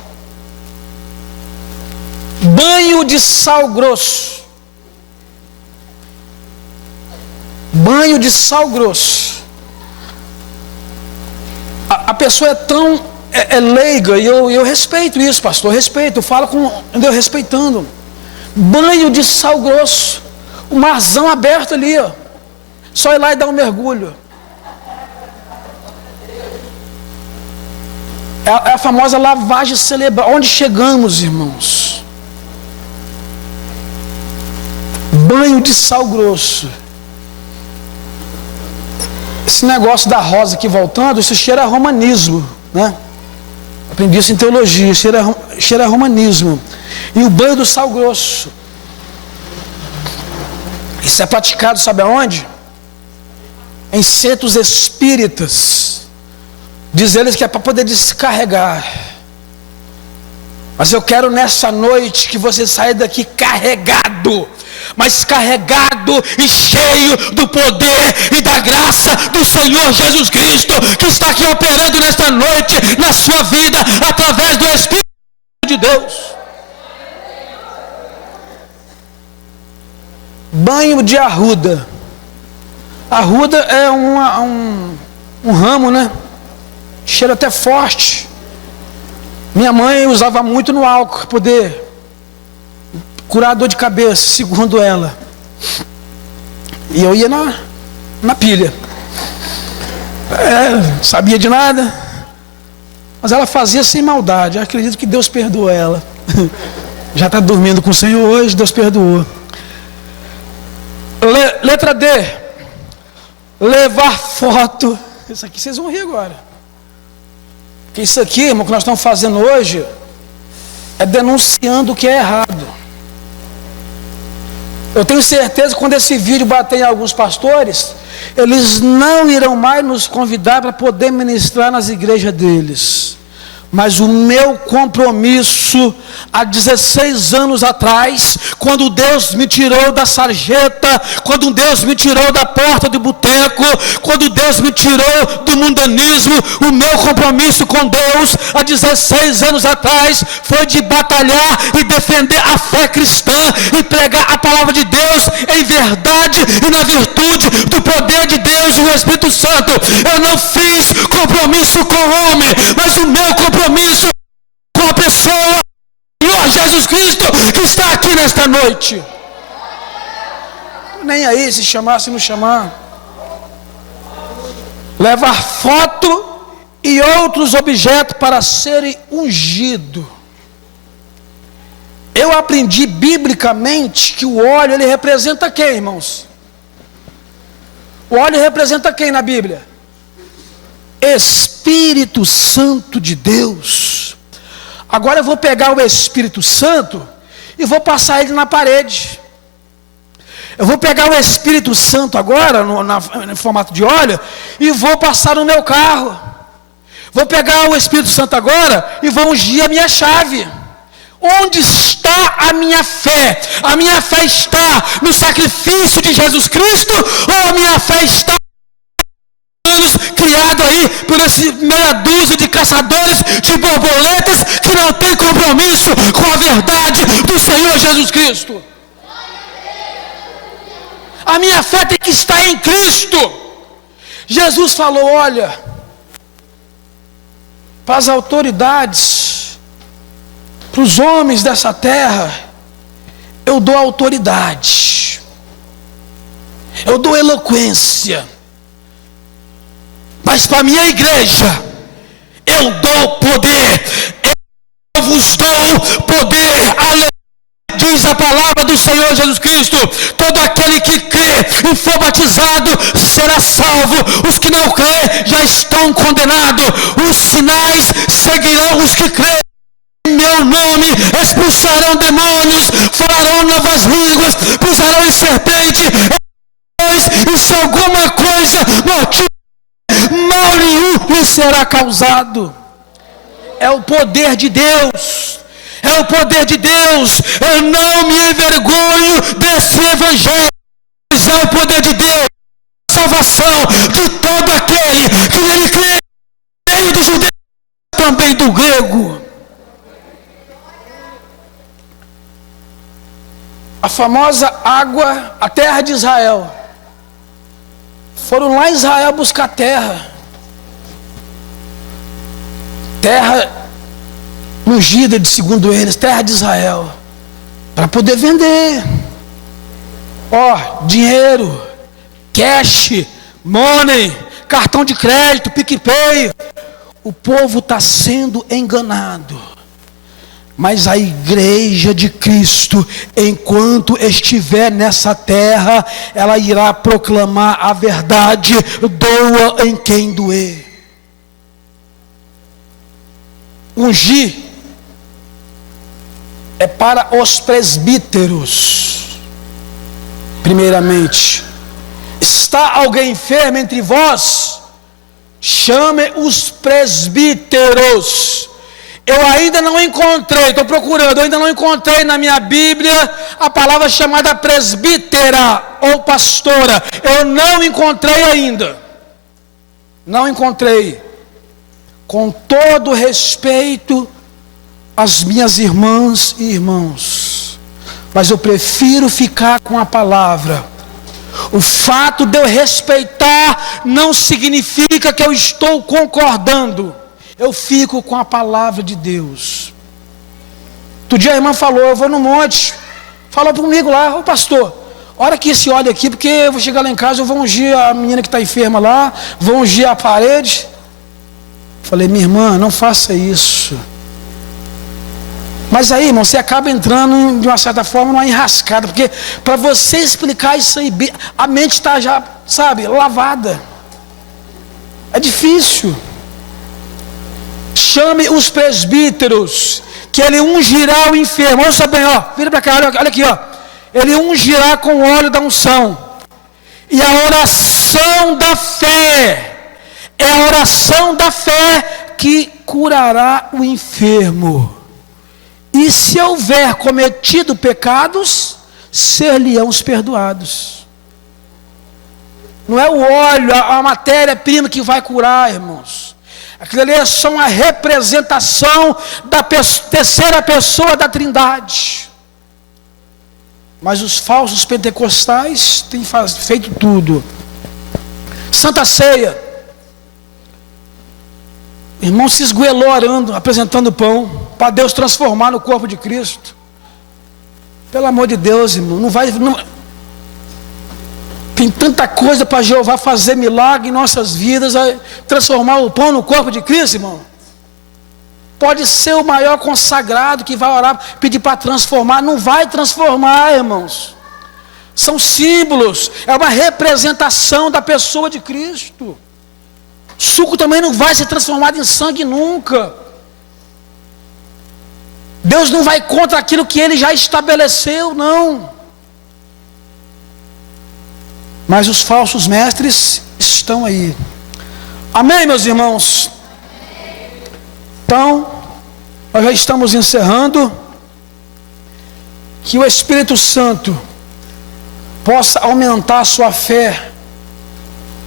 Banho de sal grosso. Banho de sal grosso. A pessoa é tão leiga, e eu respeito isso, pastor, respeito, eu falo eu respeitando. Banho de sal grosso. O marzão aberto ali, ó. Só ir lá e dar um mergulho. É a famosa lavagem cerebral. Onde chegamos, irmãos? Banho de sal grosso. Esse negócio da rosa aqui voltando, isso cheira a romanismo, né? Aprendi isso em teologia, cheira a romanismo. E o banho do sal grosso, isso é praticado, sabe aonde? Em centros espíritas. Diz eles que é para poder descarregar. Mas eu quero nessa noite que você saia daqui carregado, mas carregado e cheio do poder e da graça do Senhor Jesus Cristo, que está aqui operando nesta noite na sua vida, através do Espírito de Deus. Banho de arruda. Arruda é um ramo, né? Cheiro até forte. Minha mãe usava muito no álcool para poder curar a dor de cabeça, segundo ela. E eu ia na pilha. Sabia de nada, mas ela fazia sem maldade. Eu acredito que Deus perdoou ela. Já está dormindo com o Senhor hoje, Deus perdoou. Letra D. Levar foto. Isso aqui vocês vão rir agora. Que isso aqui, irmão, que nós estamos fazendo hoje, é denunciando o que é errado. Eu tenho certeza que quando esse vídeo bater em alguns pastores, eles não irão mais nos convidar para poder ministrar nas igrejas deles. Mas o meu compromisso, há 16 anos atrás, quando Deus me tirou da sarjeta, quando Deus me tirou da porta do boteco, quando Deus me tirou do mundanismo, o meu compromisso com Deus, há 16 anos atrás, foi de batalhar e defender a fé cristã, e pregar a palavra de Deus em verdade e na virtude do poder de Deus e o Espírito Santo. Eu não fiz compromisso com o homem, mas o meu compromisso com a pessoa do Senhor Jesus Cristo que está aqui nesta noite. Nem aí se chamar, se não chamar. Levar foto e outros objetos para serem ungidos. Eu aprendi biblicamente que o óleo, ele representa quem, irmãos? O óleo representa quem na Bíblia? Espírito Santo de Deus. Agora eu vou pegar o Espírito Santo e vou passar ele na parede. Eu vou pegar o Espírito Santo agora, no formato de óleo, e vou passar no meu carro. Vou pegar o Espírito Santo agora e vou ungir a minha chave. Onde está a minha fé? A minha fé está no sacrifício de Jesus Cristo, ou a minha fé está criado aí por esse meia dúzia de caçadores de borboletas que não tem compromisso com a verdade do Senhor Jesus Cristo? A minha fé tem que estar em Cristo. Jesus falou: olha, para as autoridades, para os homens dessa terra, eu dou autoridade, eu dou eloquência. Mas para a minha igreja, eu dou poder, eu vos dou poder, aleluia. Diz a palavra do Senhor Jesus Cristo: todo aquele que crê e for batizado será salvo, os que não crê já estão condenados. Os sinais seguirão os que crêem em meu nome, expulsarão demônios, falarão novas línguas, pisarão em serpente, e se alguma coisa mal nenhum lhe será causado. É o poder de Deus. É o poder de Deus. Eu não me envergonho desse evangelho, mas é o poder de Deus, a salvação de todo aquele que nele crê, nem do judeu, também do grego. A famosa água, a terra de Israel. Foram lá em Israel buscar terra ungida, segundo eles, terra de Israel, para poder vender. Dinheiro, cash, money, cartão de crédito, PicPay. O povo está sendo enganado. Mas a igreja de Cristo, enquanto estiver nessa terra, ela irá proclamar a verdade, doa em quem doer. Ungir é para os presbíteros, primeiramente. Está alguém enfermo entre vós? Chame os presbíteros. Eu ainda não encontrei, estou procurando, eu ainda não encontrei na minha Bíblia a palavra chamada presbítera ou pastora. Eu não encontrei ainda. Não encontrei. Com todo respeito às minhas irmãs e irmãos, mas eu prefiro ficar com a palavra. O fato de eu respeitar não significa que eu estou concordando. Eu fico com a palavra de Deus. Outro dia a irmã falou: eu vou no monte. Falou comigo lá: ô pastor, olha aqui esse óleo aqui, porque eu vou chegar lá em casa, eu vou ungir a menina que está enferma lá, vou ungir a parede. Falei: minha irmã, não faça isso. Mas aí, irmão, você acaba entrando de uma certa forma numa enrascada, porque para você explicar isso aí, a mente está já, lavada. É difícil. Chame os presbíteros, que ele ungirá o enfermo. Ouça bem, vira para cá, olha aqui, ele ungirá com o óleo da unção. E a oração da fé, é a oração da fé que curará o enfermo. E se houver cometido pecados, ser-lhe-ão os perdoados. Não é o óleo, a matéria-prima que vai curar, irmãos. Aquilo ali é só uma representação da terceira pessoa da Trindade. Mas os falsos pentecostais têm feito tudo. Santa Ceia. O irmão se esgoelou orando, apresentando pão, para Deus transformar no corpo de Cristo. Pelo amor de Deus, irmão, tem tanta coisa para Jeová fazer milagre em nossas vidas, transformar o pão no corpo de Cristo, irmão. Pode ser o maior consagrado que vai orar, pedir para transformar, não vai transformar, irmãos. São símbolos, é uma representação da pessoa de Cristo. Suco também não vai ser transformado em sangue nunca. Deus não vai contra aquilo que Ele já estabeleceu, não. Mas os falsos mestres estão aí. Amém, meus irmãos? Então, nós já estamos encerrando. Que o Espírito Santo possa aumentar a sua fé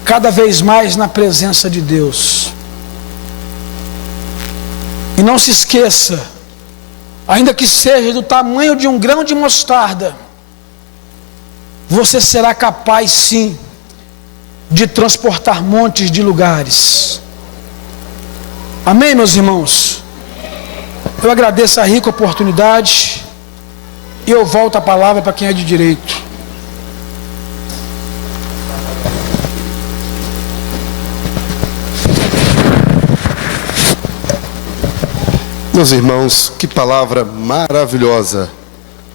cada vez mais na presença de Deus. E não se esqueça, ainda que seja do tamanho de um grão de mostarda, você será capaz sim de transportar montes de lugares. Amém, meus irmãos? Eu agradeço a rica oportunidade e eu volto a palavra para quem é de direito. Meus irmãos, que palavra maravilhosa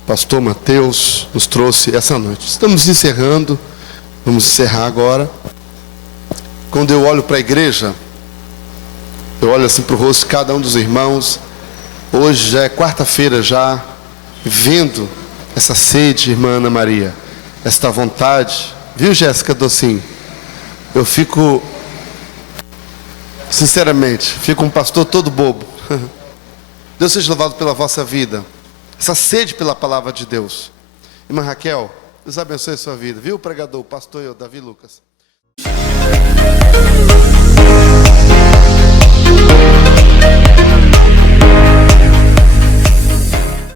Pastor Mateus nos trouxe essa noite. Estamos encerrando, vamos encerrar agora. Quando eu olho para a igreja, eu olho assim para o rosto de cada um dos irmãos. Hoje já é quarta-feira já, vendo essa sede, irmã Ana Maria, esta vontade, viu, Jéssica Docinho? Eu fico, sinceramente, fico um pastor todo bobo. Deus seja louvado pela vossa vida, essa sede pela palavra de Deus. Irmã Raquel, Deus abençoe a sua vida, viu, pregador, pastor eu, Davi Lucas.